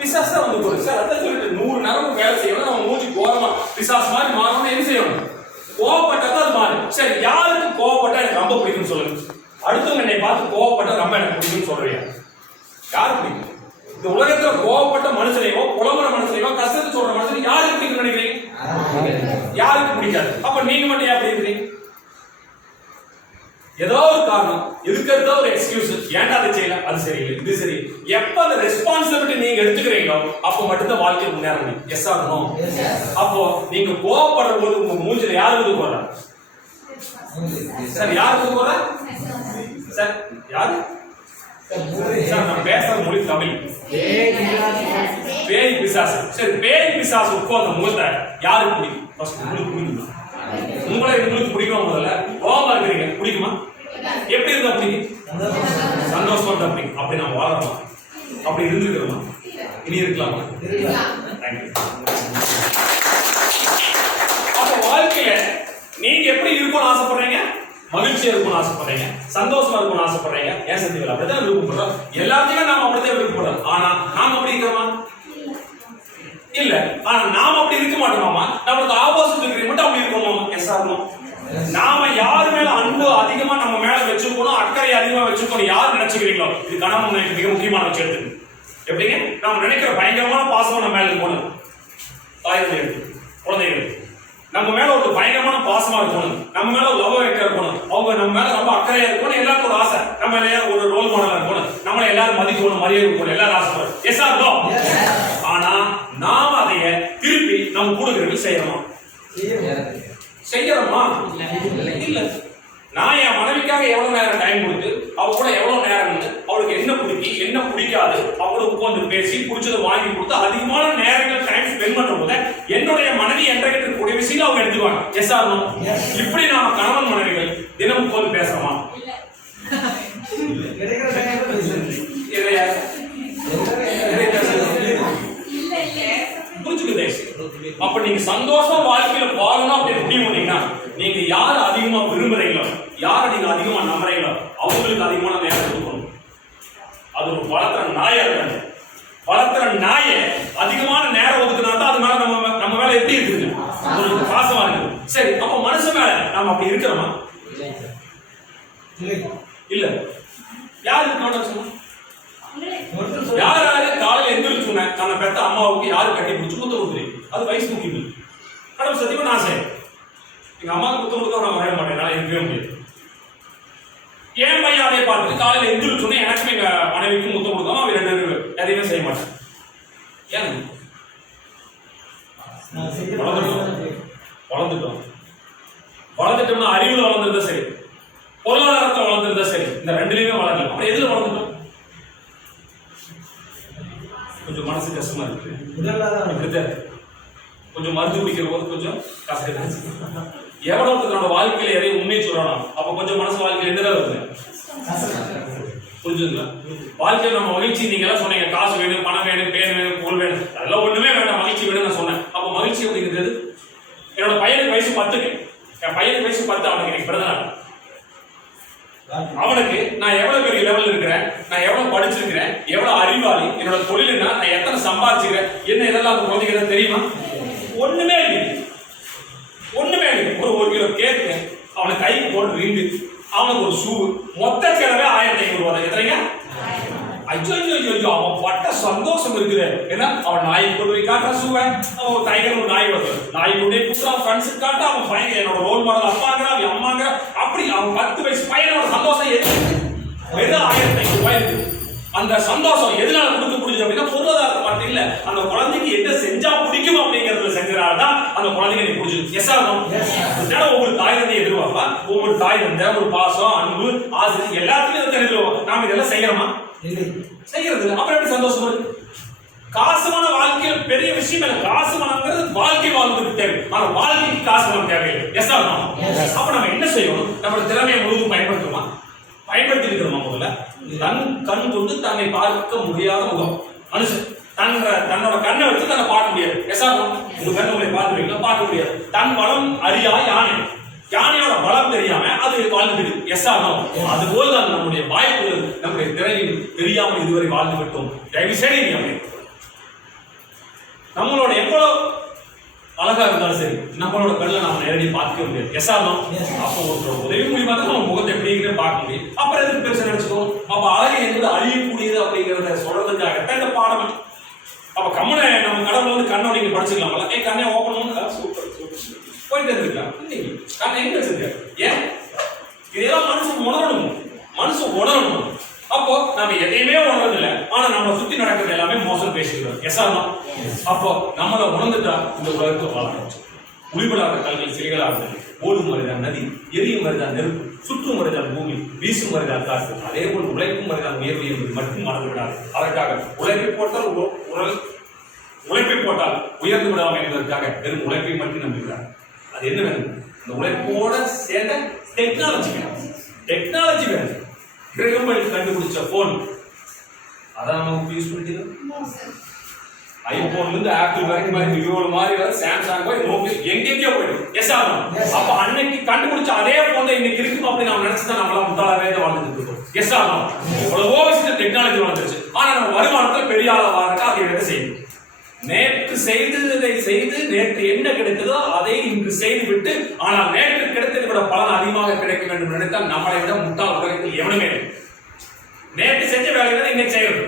பிசாசா வந்து போகுது. சார் அதான் சொல்லிட்டு 100 நரம்பு வேலை செய்யணும், நம்ம மூஞ்சி கோபமா பிசாஸ் மாதிரி மாறணும். என்ன செய்யணும்? கோபப்பட்டா அது மாறும். சரி, யாருக்கு கோபப்பட்டா எனக்கு ரொம்ப பிடிக்கும்னு சொல்லுங்க. அடுத்தவங்க என்னை பார்த்து கோபப்பட்டா ரொம்ப எனக்கு பிடிக்கும்னு சொல்றீங்க. யாரு பிடிக்கும்? இந்த உலகத்துல கோபப்பட்ட மனுஷனையோ புலம்புற மனுஷனையோ கஷ்டத்தை சொல்ற மனுஷனை யாருக்கு பிடிக்கும் நினைக்கிறீங்க? யாருக்கு பிடிக்காது. அப்ப நீங்க மட்டும் எப்படி இருக்கிறீங்க? ஏதோ ஒரு காரணம், எதுக்கு எடுத்தா ஒரு எக்ஸ்கியூஸ், ஏன்டா அதை செய்யல, அது சரியில்லை, இது சரி. எப்ப அந்த ரெஸ்பான்சிபிலிட்டி நீங்க எடுத்துக்கிறீங்களோ அப்ப மட்டும்தான் வாழ்க்கையில் முன்னேற முடியும். எஸ் ஆகணும். அப்போ நீங்க கோவப்படுற போது உங்க மூஞ்சில யாருக்கு போடுறா? சார் யாருக்கு போடுறா? சார் யாரு? சார் நான் பேசுற மொழி தமிழ். பேய் பிசாசு. சரி, பேய் பிசாசு உட்கார்ந்த முகத்தை யாருக்கு பிடிக்கும்? ஃபர்ஸ்ட் உங்களுக்கு பிடிக்குமா? உங்களுக்கு பிடிக்குமா? முதல்ல கோபமா இருக்கிறீங்க, பிடிக்குமா? எப்படி இருந்தா பிடிக்கும்? சந்தோஷமா இருந்தா பிடிக்கும். அப்படி நான் வாழறோமா? அப்படி இருந்துக்கிறோமா? இனி இருக்கலாமா? தேங்க்யூ. அப்ப வாழ்க்கையில நீங்க எப்படி இருக்கணும்னு ஆசைப்படுறீங்க? மகிழ்ச்சியா இருக்கணும்னு ஆசைப்படுறீங்க, சந்தோஷமா இருக்கணும்னு ஆசைப்படுறீங்க. ஏன் சந்திகள் அப்படிதான் விருப்பப்படுறோம். எல்லாத்தையுமே நாம அப்படித்தான் விருப்பப்படுறோம். ஆனா நாம அப்படி இருக்கிறோமா? இல்ல. ஆனா நாம அப்படி இருக்க மாட்டோமாமா? நம்மளுக்கு ஆப்போசிட் இருக்கிறவங்க மட்டும் அப்படி இருக்கோமா? எஸ் ஆகணும். நாம யாரு மேல அன்பு அதிகமா நம்ம மேல வச்சிருக்கணும், அக்கறை அதிகமா வச்சிருக்கணும் யாரு நினைச்சுக்கிறீங்களோ, இது கணவன் மிக முக்கியமான வச்சு எடுத்து. எப்படிங்க? நாம நினைக்கிற பயங்கரமான பாசம் நம்ம மேல இருக்கணும். தாய்கள் எடுத்து குழந்தைகள் நம்ம மேல ஒரு பயங்கரமான பாசமா இருக்கணும், நம்ம மேல லவ் வைக்க இருக்கணும், அவங்க நம்ம மேல ரொம்ப அக்கறையா இருக்கணும். எல்லாருக்கும் ஒரு ஆசை, நம்ம ஒரு ரோல் மாடலா இருக்கணும், நம்மளை எல்லாரும் மதிக்கணும், மரியாதை இருக்கணும், எல்லாரும் ஆசைப்படுறோம். எஸ் ஆகணும். ஆனா நாம அதைய திருப்பி நம்ம கொடுக்கறதுக்கு செய்யறோமா? செய்யறோமா? இல்ல. நான் என் மனைவிக்காக எவ்வளவு நேரம் டைம் கொடுத்து அவ கூட எவ்வளவு நேரம் இருந்து அவளுக்கு என்ன பிடிக்கும் என்ன பிடிக்காது அவங்கள உட்கார்ந்து பேசி பிடிச்சதை வாங்கி கொடுத்து அதிகமான நேரங்கள் டைம் ஸ்பெண்ட் பண்ணும் போது என்னுடைய மனைவி என்கிட்ட இருக்கக்கூடிய விஷயம் அவங்க எடுத்துக்குவாங்க. எஸ் ஆகணும். இப்படி நாம கணவன் மனைவிகள் தினம் உட்கார்ந்து பேசுறோமா? புரிஞ்சுக்குதே அப்ப நீங்க சந்தோஷமா வாழ்க்கையில வாழணும் அப்படின்னு முடிவு பண்ணீங்கன்னா நீங்க யார் அதிகமா விரும்புறீங்களோ, யாரை நீங்க அதிகமா நம்புறீங்களோ அவங்களுக்கு அதிகமான நேரம் கொடுக்கணும். அது ஒரு வளர்த்துற நாயா இருக்காங்க. வளர்த்துற நாயை அதிகமான நேரம் ஒதுக்குனா தான் அது மேல நம்ம மேல எப்படி இருக்குதுங்க, ஒரு பாசமா இருக்கு. சரி, அப்ப மனுஷன் மேல நாம அப்படி இருக்கிறோமா? இல்ல. யாரு இருக்கணும் சொன்னா? யார் யாரு காலையில எந்திரிச்சுன தன்னை பெற்ற அம்மாவுக்கு யாரு கட்டி பிடிச்சு முத்தம் கொடுக்குறீங்க? அது வயசு முக்கியம். கடவுள் சத்தியமா நான் செய்ய எங்க அம்மாவுக்கு முத்தம் கொடுக்க நான் வரைய மாட்டேன், நான் இருக்கவே முடியாது. என் பையன் அதை பார்த்துட்டு காலையில எந்திரிச்சுனே எனக்கும் எங்க மனைவிக்கும் முத்தம் கொடுக்காம அவன் 2 பேரும் எதையுமே செய்ய மாட்டேன். ஏன்? வளர்ந்துட்டோம்னா அறிவுல வளர்ந்துருந்தா சரி, பொருளாதாரத்தை வளர்ந்துருந்தா சரி, இந்த 2லயுமே வளரல. அப்புறம் எதுல வளர்ந்துட்டோம்? கொஞ்சம் மனசு கஷ்டமா இருக்கு. கொஞ்சம் மருந்து குடிக்கிற போது கொஞ்சம் கஷ்டம். எவ்வளவு தன்னோட வாழ்க்கையில எதையும் உண்மையை சொல்லணும், அப்ப கொஞ்சம் மனசு வாழ்க்கையில என்னதான் வருது? புரிஞ்சுங்களா? வாழ்க்கையில நம்ம மகிழ்ச்சி, நீங்க எல்லாம் சொன்னீங்க காசு வேணும், பணம் வேணும், பேர் வேணும், பொருள் வேணும், அதெல்லாம் ஒண்ணுமே வேண்டாம், மகிழ்ச்சி வேணும் நான் சொன்னேன். அப்ப மகிழ்ச்சி அப்படிங்கிறது என்னோட பையனுக்கு வயசு 10. என் பையனுக்கு வயசு 10, அவனுக்கு எனக்கு பிறந்த நாள். அவனுக்கு நான் எவ்வளவு பெரிய லெவல்ல இருக்கிறேன், நான் எவ்வளவு படிச்சிருக்கிறேன், எவ்வளவு அறிவாளி, என்னோட தொழில் என்ன, நான் எத்தனை சம்பாதிச்சுக்கிறேன், என்ன இதெல்லாம் அந்த குழந்தைங்க தெரியுமா? ஒண்ணுமே இல்லை. ஒண்ணுமே இல்லை. ஒரு கிலோ கேக்கு, அவனுக்கு கைக்கு போட்டு ரிங்கு, அவனுக்கு ஒரு ஷூ, மொத்த செலவே 1500 ரூபாய். எத்தனைங்க? ஐயோ ஐயோ ஐயோ, அவன் பட்ட சந்தோஷம் இருக்குது. ஏன்னா அவன் நாய்க்கு கொண்டு போய் காட்டுற ஷூவை, அவன் டைகர் ஒரு நாய் வருது, நாய் கொண்டு போய் புதுசா ஃப்ரெண்ட்ஸுக்கு காட்ட, அவன் பையன் என்னோட ரோல் மாடல் அப்பாங்கிற, அவன் அம்மாங்கிற, அப்படி அவன் 10 வயசு பையனோட சந்தோஷம் எது? வெறும் 1500 ரூபாய் இருக்கு. அந்த சந்தோஷம் எதனால கொடுக்க முடியுது அப்படின்னா பொருளாதாரத்தை மட்டும் இல்ல, அந்த குழந்தைக்கு என்ன செஞ்சா பிடிக்கும் அப்படிங்கறதுல செஞ்சதால்தான் அந்த குழந்தைக்கு நீ பிடிச்சது. Yes or no? ஒவ்வொரு தாய் தந்தை எதிர்பார்ப்பா, ஒவ்வொரு தாய் தந்தை ஒரு பாசம், அன்பு, ஆசை எல்லாத்தையும் தெரிஞ்சுருவோம். நாம இதெல்லாம் செய்யறோமா? செய்யறது இல்லை. அப்புறம் எப்படி சந்தோஷம் வருது? காசுமான வாழ்க்கையில பெரிய விஷயம் இல்ல. காசு மனம்ங்கிறது வாழ்க்கை வாழ்ந்துட்டு தேவை, ஆனா வாழ்க்கைக்கு காசு மனம் தேவையில்லை. Yes or no? அப்ப நம்ம என்ன செய்யணும்? நம்மளோட திறமையை முழுவதும் பயன்படுத்துமா? பயன்படுத்தி இருக்கிறோமா? முதல்ல கண் கொண்டு தன்னை பார்க்க முடியாத முகம் மனுஷன் தன்னோட கண்ணை வச்சு தன்னை பார்க்க முடியாது. Yes or no? உங்க கண்ணை உங்களை பார்த்துருக்கீங்களா? பார்க்க முடியாது. தன் பலம் அறியா யானை, யானையோட பலம் தெரியாம அது வாழ்ந்துட்டு. Yes or no? அது போல்தான் நம்முடைய வாய்ப்புகள், நம்முடைய திறனில் தெரியாமல் இதுவரை வாழ்ந்து விட்டோம். தயவு செய்து நம்மளோட எவ்வளவு அழகா இருந்தாலும் சரி, நம்மளோட கண்ணில் நாம நேரடியாக பார்க்க முடியாது. Yes or no? அப்போ ஒரு உதவி மூலியமா தான் நம்ம முகத்தை எப்படி பார்க்க முடியும். அப்புறம் எதுக்கு பெருசா நினைச்சுக்கோம்? அப்ப அழகு என்பது அழியக்கூடியது அப்படிங்கிறத சொல்றதுக்காகத்தான் இந்த பாடம். அப்ப கம்மனை நம்ம கடவுள் வந்து கண்ணை நீங்க படிச்சுக்கலாம்ல, கண்ணை ஓப்பன் பண்ணு, சூப்பர் சூப்பர் போயிட்டு இருக்கலாம். கண்ணை எங்க வச்சிருக்க? ஏன் இதெல்லாம் மனுஷன் உணரணும், மனுஷன் உணரணும். அப்போ நம்ம எதையுமே உணர்றதில்ல, ஆனா நம்மளை சுத்தி நடக்கிறது எல்லாமே மோசம் பேசிக்கிறோம். Yes or no? அப்போ நம்மளை உணர்ந்துட்டா இந்த உலகத்தை வாழ ஆரம்பிச்சோம். உயிர்படாத கல்கள் சிலைகளாக ஓடும் வருதான் நதி, எரியும் வருதான் நெருப்பு, சுற்றும் வருதான் பூமி, வீசும் வருதான் காற்று, அதே போல் உழைப்பும் வருதான் உயர்வு என்பது மட்டும் மறந்து விடாது. அதற்காக உழைப்பை போட்டால் உயர்ந்து விடாமல் என்பதற்காக வெறும் உழைப்பை மட்டும் நம்புகிறார். அது என்ன வேணும்? இந்த உழைப்போட சேர்ந்த டெக்னாலஜி வேணும். டெக்னாலஜி வேணும். கிரகம்பல் கண்டுபிடிச்ச போன் அதான் நமக்கு யூஸ் பண்ணிட்டு, ஐபோன்ல இருந்து ஆப்பிள் வரைக்கும் விவோ மாதிரி சாம்சங் போய் நோக்கி எங்கெங்கயோ போயிடும். Yes or no? அப்ப அன்னைக்கு கண்டுபிடிச்ச அதே போன் இன்னைக்கு இருக்கும் அப்படின்னு நம்ம நினைச்சுதான் நம்மளால முட்டாளாவே வாழ்ந்துட்டு இருக்கோம். Yes or no? எவ்வளவோ விஷயத்துல டெக்னாலஜி வளர்ந்துருச்சு, ஆனா நம்ம வருமானத்துல பெரிய ஆளா வாரக்கா அதை வேலை செய்யணும். நேற்று செய்ததை செய்து நேற்று என்ன கிடைத்ததோ அதை இன்று செய்து விட்டு, ஆனால் நேற்று கிடைத்ததை விட பலன் அதிகமாக கிடைக்க வேண்டும் நினைத்தால் நம்மளை விட முட்டாள் உலகத்தில் எவனுமே இல்லை. நேற்று செஞ்ச வேலைகளை இன்னைக்கு செய்யறது.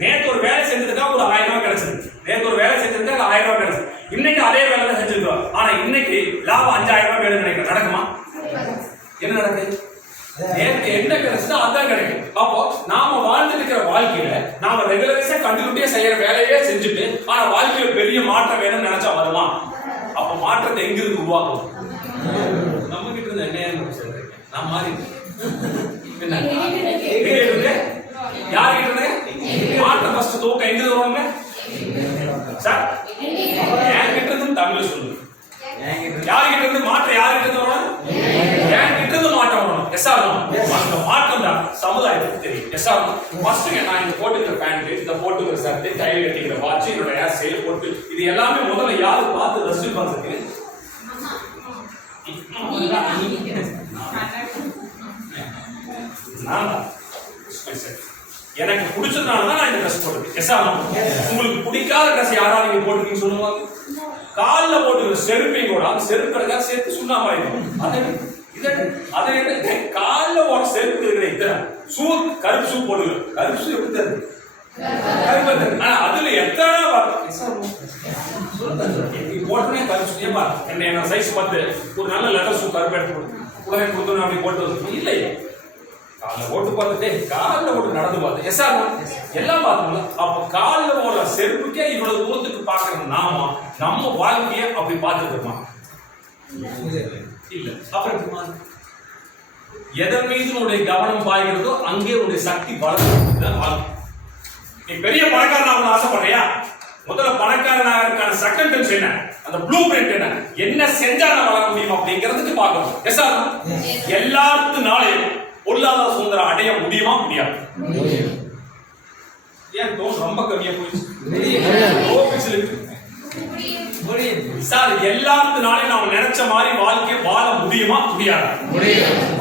நேற்று ஒரு வேலை செஞ்சதுக்காக ஒரு 1000 ரூபாய் கிடைச்சது, நேற்று ஒரு வேலை செஞ்சதுக்காக 1000 ரூபாய் கிடைச்சது. இன்னைக்கு அதே வேலை தான் செஞ்சிருக்கோம், ஆனா இன்னைக்கு லாபம் 5000 ரூபாய் வேணும் நினைக்கிறேன். நடக்குமா? என்ன நடக்குது? நேற்று என்ன கிடைச்சதோ அதான் கிடைக்கும். அப்போ நாம வாழ்ந்துட்டு இருக்கிற வாழ்க்கையில நாம ரெகுலரைஸா கண்டினியூட்டியா செய்யற வேலையே செஞ்சுட்டு, ஆனா வாழ்க்கையில பெரிய மாற்றம் வேணும்னு நினைச்சா வருமா? அப்ப மாற்றத்தை எங்கிருந்து உருவாக்கும்? நம்ம கிட்ட இருந்து என்ன சொல்றேன்? நான் மாறி யார்கிட்ட இருந்து மாற்றம் ஃபர்ஸ்ட் தூக்க எங்க வருவாங்க சார்? என்கிட்ட இருந்து தமிழ் சொல்லுங்க. யார்கிட்ட இருந்து மாற்றம்? யார்கிட்ட இருந்து வரணும்? என்கிட்ட இருந்து மாற்றம் வரணும். Yes or no? அந்த மாற்றம் தான் சமுதாயத்துக்கு தெரியும். எஸ் ஆர் ஃபர்ஸ்ட் நான் இந்த போட்டுக்கிற பேண்ட், இந்த போட்டுக்கிற ஷர்ட், கையில் கட்டிக்கிற வாட்ச், என்னோட ஹேர் ஸ்டைல், போட்டு இது எல்லாமே முதல்ல யாரு பார்த்து ரசிச்சு பார்த்துருக்கு? எனக்கு பிடிச்சதுனால தான் நான் இந்த ட்ரெஸ் போட்டுருக்கேன். எஸ் ஆர் உங்களுக்கு பிடிக்காத ட்ரெஸ் யாரா நீங்க போட்டுருக்கீங்கன்னு சொல்லுவாங்க. காலில் போட்டுக்கிற செருப்பையும் கூட அந்த செருப்பு கிடக்கா சேர்த்து சுண்ணாம அதை காலில் ஒரு செருப்பு இருக்கிற இத்தனை ஷூ, கருப்பு ஷூ போடுங்க. கருப்பு ஷூ எப்படி தருது? ஆனா அதுல எத்தனை போட்டோன்னே கருப்பு ஷூ. ஏப்பா என்ன சைஸ் 10 ஒரு நல்ல லெட்டர் ஷூ கருப்பு எடுத்து உடனே கொடுத்தோம் அப்படி போட்டு வந்து இல்லையே. காலில் ஓட்டு பார்த்துட்டே காலில் ஓட்டு நடந்து பார்த்தேன். எஸ் ஆர் எல்லாம் பார்த்தோம்ல. அப்ப காலில் ஓடுற செருப்புக்கே இவ்வளவு தூரத்துக்கு பாக்குறது நாம நம்ம வாழ்க்கைய அப்படி பார்த்துருக்கோமா? இல்ல. அப்புறம் எதன் மீது உன்னுடைய கவனம் பாய்கிறதோ அங்கே உன்னுடைய சக்தி வளர்ந்து. நீ பெரிய பணக்காரன் ஆசைப்படுறியா? முதல்ல பணக்காரனாக செகண்ட் டென்ஸ் என்ன, அந்த ப்ளூ பிரிண்ட் என்ன செஞ்சா நான் வளர முடியும் அப்படிங்கிறதுக்கு பார்க்கணும். எஸ் ஆர் எல்லாத்துனாலையும் பொருளாதார சுதந்திரம் அடைய முடியுமா? முடியாது. ஏன் டோன் ரொம்ப கம்மியா போயிடுச்சு? சார் எல்லாத்துனாலையும் நாம நினைச்ச மாதிரி வாழ்க்கை வாழ முடியுமா? முடியாது.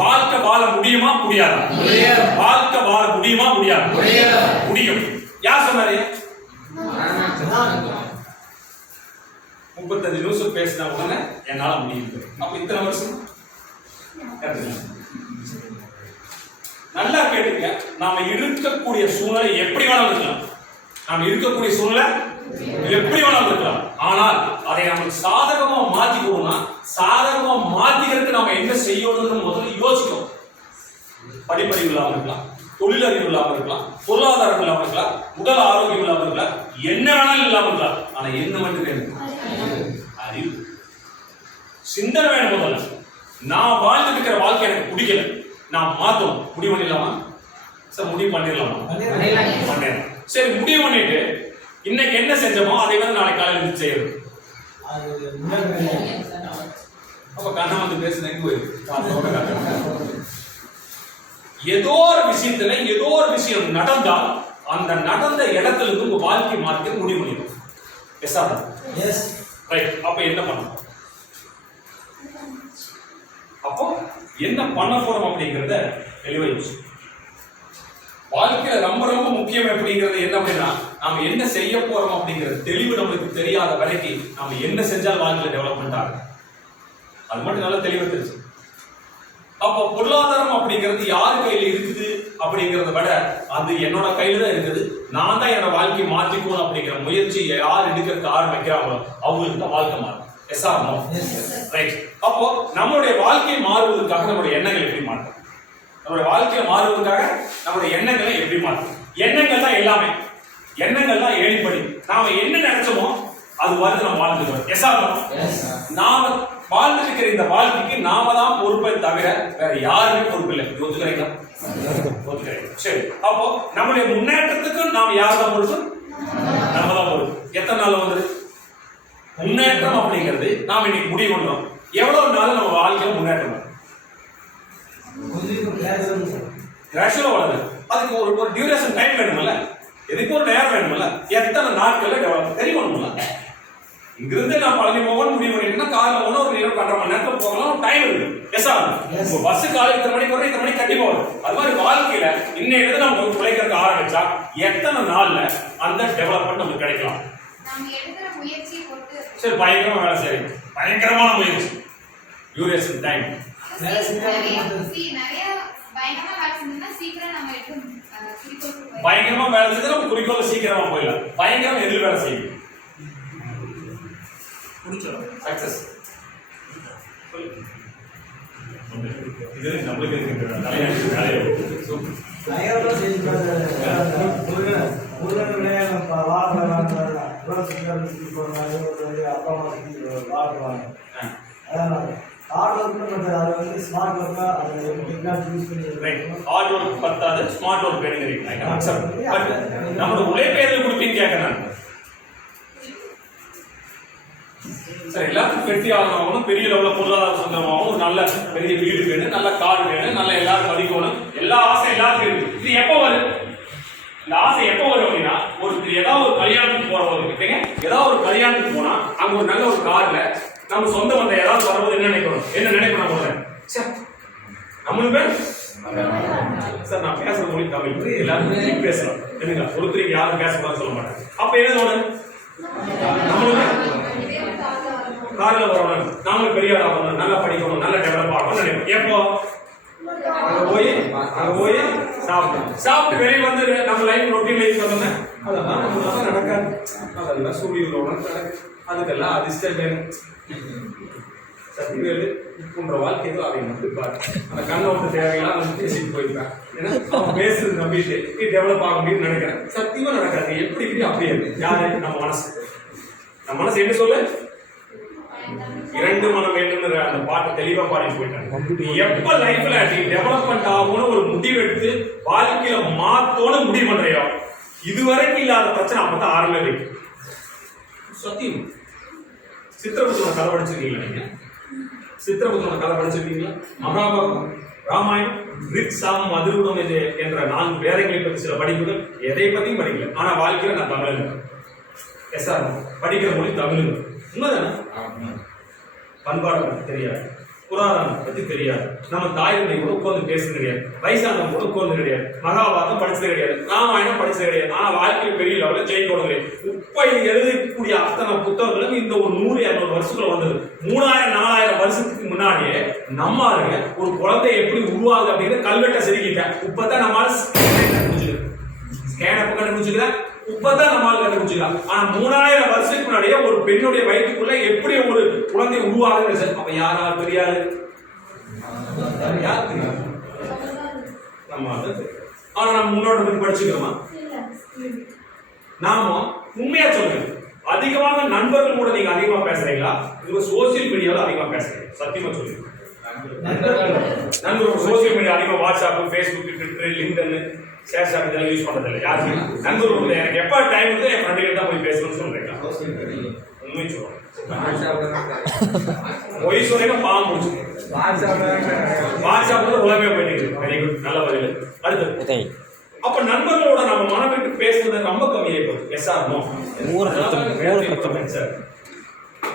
வாழ்க்கை வாழ முடியுமா? முடியாது. வாழ்க்கை வாழ முடியுமா? முடியாது. முடியும். யார் சொன்னாரு? 35 நிமிஷம் பேசினா உடனே என்னால முடியும். அப்ப இத்தனை வருஷம் நல்லா கேட்டுங்க. நாம இருக்கக்கூடிய சூழ்நிலை எப்படி வேணாலும் இருக்கலாம். நாம இருக்கக்கூடிய சூழ்நிலை எப்படி வேணாலும் இருக்கலாம். ஆனால் அதை நம்ம சாதகமா மாத்திக்கணும்னா சாதகமா மாத்திக்கிறதுக்கு நாம என்ன செய்யணும்னு முதல்ல யோசிக்கணும். படிப்பறிவு இல்லாம இருக்கலாம், தொழிலறிவு இல்லாம இருக்கலாம், பொருளாதாரம் இல்லாம இருக்கலாம், உடல் ஆரோக்கியம் இல்லாம இருக்கலாம், என்ன வேணாலும் இல்லாம இருக்கலாம். ஆனா என்ன மட்டும் வேணும்? அறிவு, சிந்தனை வேணும். முதல்ல நான் வாழ்ந்துட்டு இருக்கிற வாழ்க்கை எனக்கு பிடிக்கல, நான் மாத்தணும். முடிவு பண்ணிடலாமா சார்? முடிவு பண்ணிடலாமா? பண்ணிடலாம். சரி, முடிவு பண்ணிட்டு இன்னைக்கு என்ன செஞ்சோமோ அதை வந்து நாளைக்கு காலையில் இருந்து செய்யணும். அப்ப கண்ணா வந்து பேசுனேன். ஏதோ ஒரு விஷயத்துல ஏதோ ஒரு விஷயம் நடந்தால் அந்த நடந்த இடத்துல இருந்து உங்க வாழ்க்கை மாற்ற முடிவு பண்ணிடும். Yes or yes right. அப்ப என்ன பண்ணணும்? அப்போ என்ன பண்ண போறோம் அப்படிங்கறத தெளிவா யோசி. வாழ்க்கையில ரொம்ப ரொம்ப முக்கியம் அப்படிங்கிறது என்ன அப்படின்னா நாம என்ன செய்ய போறோம் அப்படிங்கிறது தெளிவு நம்மளுக்கு தெரியாத வரைக்கும் நாம என்ன செஞ்சால் வாழ்க்கையில டெவலப்மெண்ட் ஆகும். அது மட்டும் நல்லா தெளிவா தெரிஞ்சு. அப்போ பொருளாதாரம் அப்படிங்கிறது யார் கையில இருக்குது அப்படிங்கறத விட அது என்னோட கையில தான் இருக்குது. நான் தான் என்னோட வாழ்க்கையை மாற்றிக்கணும் அப்படிங்கிற முயற்சி யார் எடுக்கிறதுக்கு ஆரம்பிக்கிறாங்களோ அவங்களுக்கு தான் வாழ்க்கை மாறும். Yes or no? ரைட். அப்போ நம்மளுடைய வாழ்க்கை மாறுவதற்காக நம்மளுடைய எண்ணங்கள் எப்படி மாற்றும்? நம்மளுடைய வாழ்க்கையை மாறுவதற்காக நம்மளுடைய எண்ணங்களை எப்படி மாற்றும்? எண்ணங்கள் தான் எல்லாமே. எண்ணங்கள் தான் ஏழிப்படி. நாம என்ன நினைச்சோமோ அது வந்து நம்ம வாழ்ந்துக்கிறோம். S or no? நாம வாழ்ந்துட்டு இந்த வாழ்க்கைக்கு நாம தான் பொறுப்பை தவிர வேற யாருமே பொறுப்பு இல்லை. ஒத்துக்கிறீங்களா? ஒத்துக்கிறீங்க. சரி. அப்போ நம்மளுடைய முன்னேற்றத்துக்கு நாம் யார் தான் பொறுப்பு? நம்ம தான் பொறுப்பு. எத்தனை நாள் வந்து முன்னேற்றம் அப்படிங்கிறது நாம இன்னைக்கு முடிவு பண்றோம். எவ்வளவு நாள் நம்ம வாழ்க்கையில முன்னேற்றம் கிராஜுவலா வளருது. அதுக்கு ஒரு டியூரேஷன் டைம் வேணும்ல, எதுக்கு ஒரு நேரம் வேணும்ல, எத்தனை நாட்கள்ல டெவலப் தெரியணும்ல. இங்கிருந்து நான் பழனி போகணும் முடிவு பண்ணிட்டேன்னா காலையில் போனா ஒரு 2.5 மணி நேரத்தில் போகலாம். டைம் இருக்கு. எஸ் ஆர் உங்க பஸ் காலையில் இத்தனை மணிக்கு வரும், இத்தனை மணிக்கு கண்டிப்பா வரும். அது மாதிரி வாழ்க்கையில இன்னைக்கு நம்ம உழைக்கிறதுக்கு ஆரம்பிச்சா எத்தனை நாள்ல அந்த டெவலப்மெண்ட் நமக்கு கிடைக்கலாம். சரி, பயங்கரமா வேலை செய்யுங்க. பயங்கரமான முயற்சி. டியூரேஷன் டைம் பயங்கரமா வேலை செஞ்சா நம்ம குறிக்கோள சீக்கிரமா போயிடலாம். பயங்கரமா எதில் வேலை செய்யும் சக்சஸ். இது நம்மளுக்கு பத்தாது, ஸ்மார்ட் ஒர்க் வேணுங்கிறீங்க. நம்மளோட உழைப்பேரில் கொடுப்பீங்க கேட்கறாங்க. சார் எல்லாத்துக்கும் வெற்றி ஆகணும், பெரிய லெவலில் பொருளாதார சொந்தமாகவும், நல்ல பெரிய வீடு வேணும், நல்ல கார் வேணும், நல்ல எல்லாரும் மதிக்கணும், எல்லா ஆசை எல்லாத்துக்கும் இருக்கு. இது எப்போ வரும்? இந்த ஆசை எப்போ வரும் அப்படின்னா, ஏதாவது ஒரு கல்யாணத்துக்கு போறவங்க ஏதாவது ஒரு கல்யாணத்துக்கு போனா அங்க ஒரு நல்ல ஒரு கார்ல நம்ம சொந்த வந்த ஏதாவது வரும்போது என்ன நினைக்கணும்? என்ன நினைக்கணும்? நம்மளுமே சார் நான் பேசுற மொழி தமிழ், எல்லாருமே பேசலாம் என்னங்க, ஒருத்தருக்கு யாரும் பேசக்கூடாதுன்னு சொல்ல மாட்டாங்க. அப்ப என்ன தோணும்? நம்மளுமே கார்ல வரணும், நாமளும் பெரிய ஆளா வரணும், நல்லா படிக்கணும், நல்லா டெவலப் ஆகணும்னு நினைப்போம். எப்போ? அங்க போய் சாப்பிட்டு வெளியே வந்து நம்ம லைஃப் ரொட்டீன் லைஃப் வந்தோம்னா அதெல்லாம் நம்மளால நடக்காது. அதெல்லாம் சூரியனோட நடக்கும். அதுக்கெல்லாம் அதிர்ஷ்டம் வேணும். சத்திவேலு போன்ற வாழ்க்கைகள் அதை மட்டும் பாரு. அந்த கண்ணை வந்து தேவையெல்லாம் வந்து பேசிட்டு போயிருக்கான். ஏன்னா அவன் பேசுறது நம்பிட்டு நீ டெவலப் ஆக முடியும்னு நினைக்கிறேன். சத்தியமா நடக்காது. எப்படி இப்படி அப்படியே இருக்கு. யாரு? நம்ம மனசு. நம்ம மனசு என்ன சொல்லு? இரண்டு மனம் வேண்டும்ன்ற அந்த பாட்டை தெளிவா பாடி போயிட்டாங்க. நீ எப்ப லைஃப்ல நீ டெவலப்மெண்ட் ஆகும்னு ஒரு முடிவெடுத்து வாழ்க்கையில மாத்தோன்னு முடிவு பண்றியோ, இதுவரைக்கும் இல்லாத பிரச்சனை அப்பதான் ஆரம்பமே வைக்கும். சத்தியம். சித்திரபுத்திரனை கதை படிச்சிருக்கீங்களா? நீங்க சித்திரபுத்திரனை கதை படிச்சிருக்கீங்களா? மகாபாரதம், ராமாயணம், ரிக், சாம், மதுருடம் என்ற 4 வேதங்களை பற்றி சில படிப்புகள் எதை பத்தியும் படிக்கல. ஆனா வாழ்க்கையில நான் தமிழ் படிக்கிற மொழி தமிழ். உண்மைதானே? பண்பாடு பத்தி தெரியாது, புராணம் பத்தி தெரியாது, நம்ம தாய்மொழி கூட உட்கார்ந்து பேசுறது கிடையாது, வயசானவங்க கூட உட்கார்ந்து கிடையாது, மகாபாரதம் படிச்சது கிடையாது, ராமாயணம் படிச்சது கிடையாது. ஆனா வாழ்க்கையில் பெரிய லெவலில் ஜெயிக்கணும் கிடையாது. இப்ப எழுதக்கூடிய அத்தனை புத்தகங்களும் இந்த ஒரு 100-200 வருஷத்துல வந்தது. 3000-4000 வருஷத்துக்கு முன்னாடியே நம்ம ஒரு குழந்தை எப்படி உருவாகுது அப்படின்னு கல்வெட்டை செதுக்கிட்டேன். இப்பதான் நம்மளால ஸ்கேன் கண்டுபிடிச்சுக்கிறேன். இப்பதான் நம்மளால கண்டுபிடிச்சிக்கலாம். ஆனா 3000 வருஷத்துக்கு முன்னாடியே ஒரு பெண்ணுடைய வயிற்றுக்குள்ள எப்படி ஒரு குழந்தை உருவாகுது. அப்ப யாரா தெரியாது? நம்ம ஆனா நம்ம முன்னோட பத்தி படிச்சுக்கிறோமா? நாம உண்மையா சொல்லுங்க, அதிகமாக நண்பர்கள் கூட நீங்க அதிகமா பேசுறீங்களா? இல்ல சோசியல் மீடியாவில் அதிகமா பேசுறீங்க? சத்தியமா சொல்லுங்க. நண்பர்கள் சோசியல் மீடியா அதிகமா WhatsApp, Facebook, Twitter, LinkedIn, ShareChat இதெல்லாம் யூஸ் பண்றது இல்லை. யாருக்கு நண்பர்கள் எனக்கு எப்ப டைம் வந்து என் ஃப்ரெண்டு கிட்ட போய் பேசணும்னு சொல்றீங்களா? உண்மை சொல்றேன். பொய் சொல்றீங்க, பாவம் முடிச்சு வாட்ஸ்அப்ல உலகமே போயிட்டு. வெரி குட், நல்ல பதில். அடுத்து, அப்ப நண்பர்களோட நம்ம மனம் விட்டு பேசுறது ரொம்ப கம்மியாகி போகுது. Yes or no?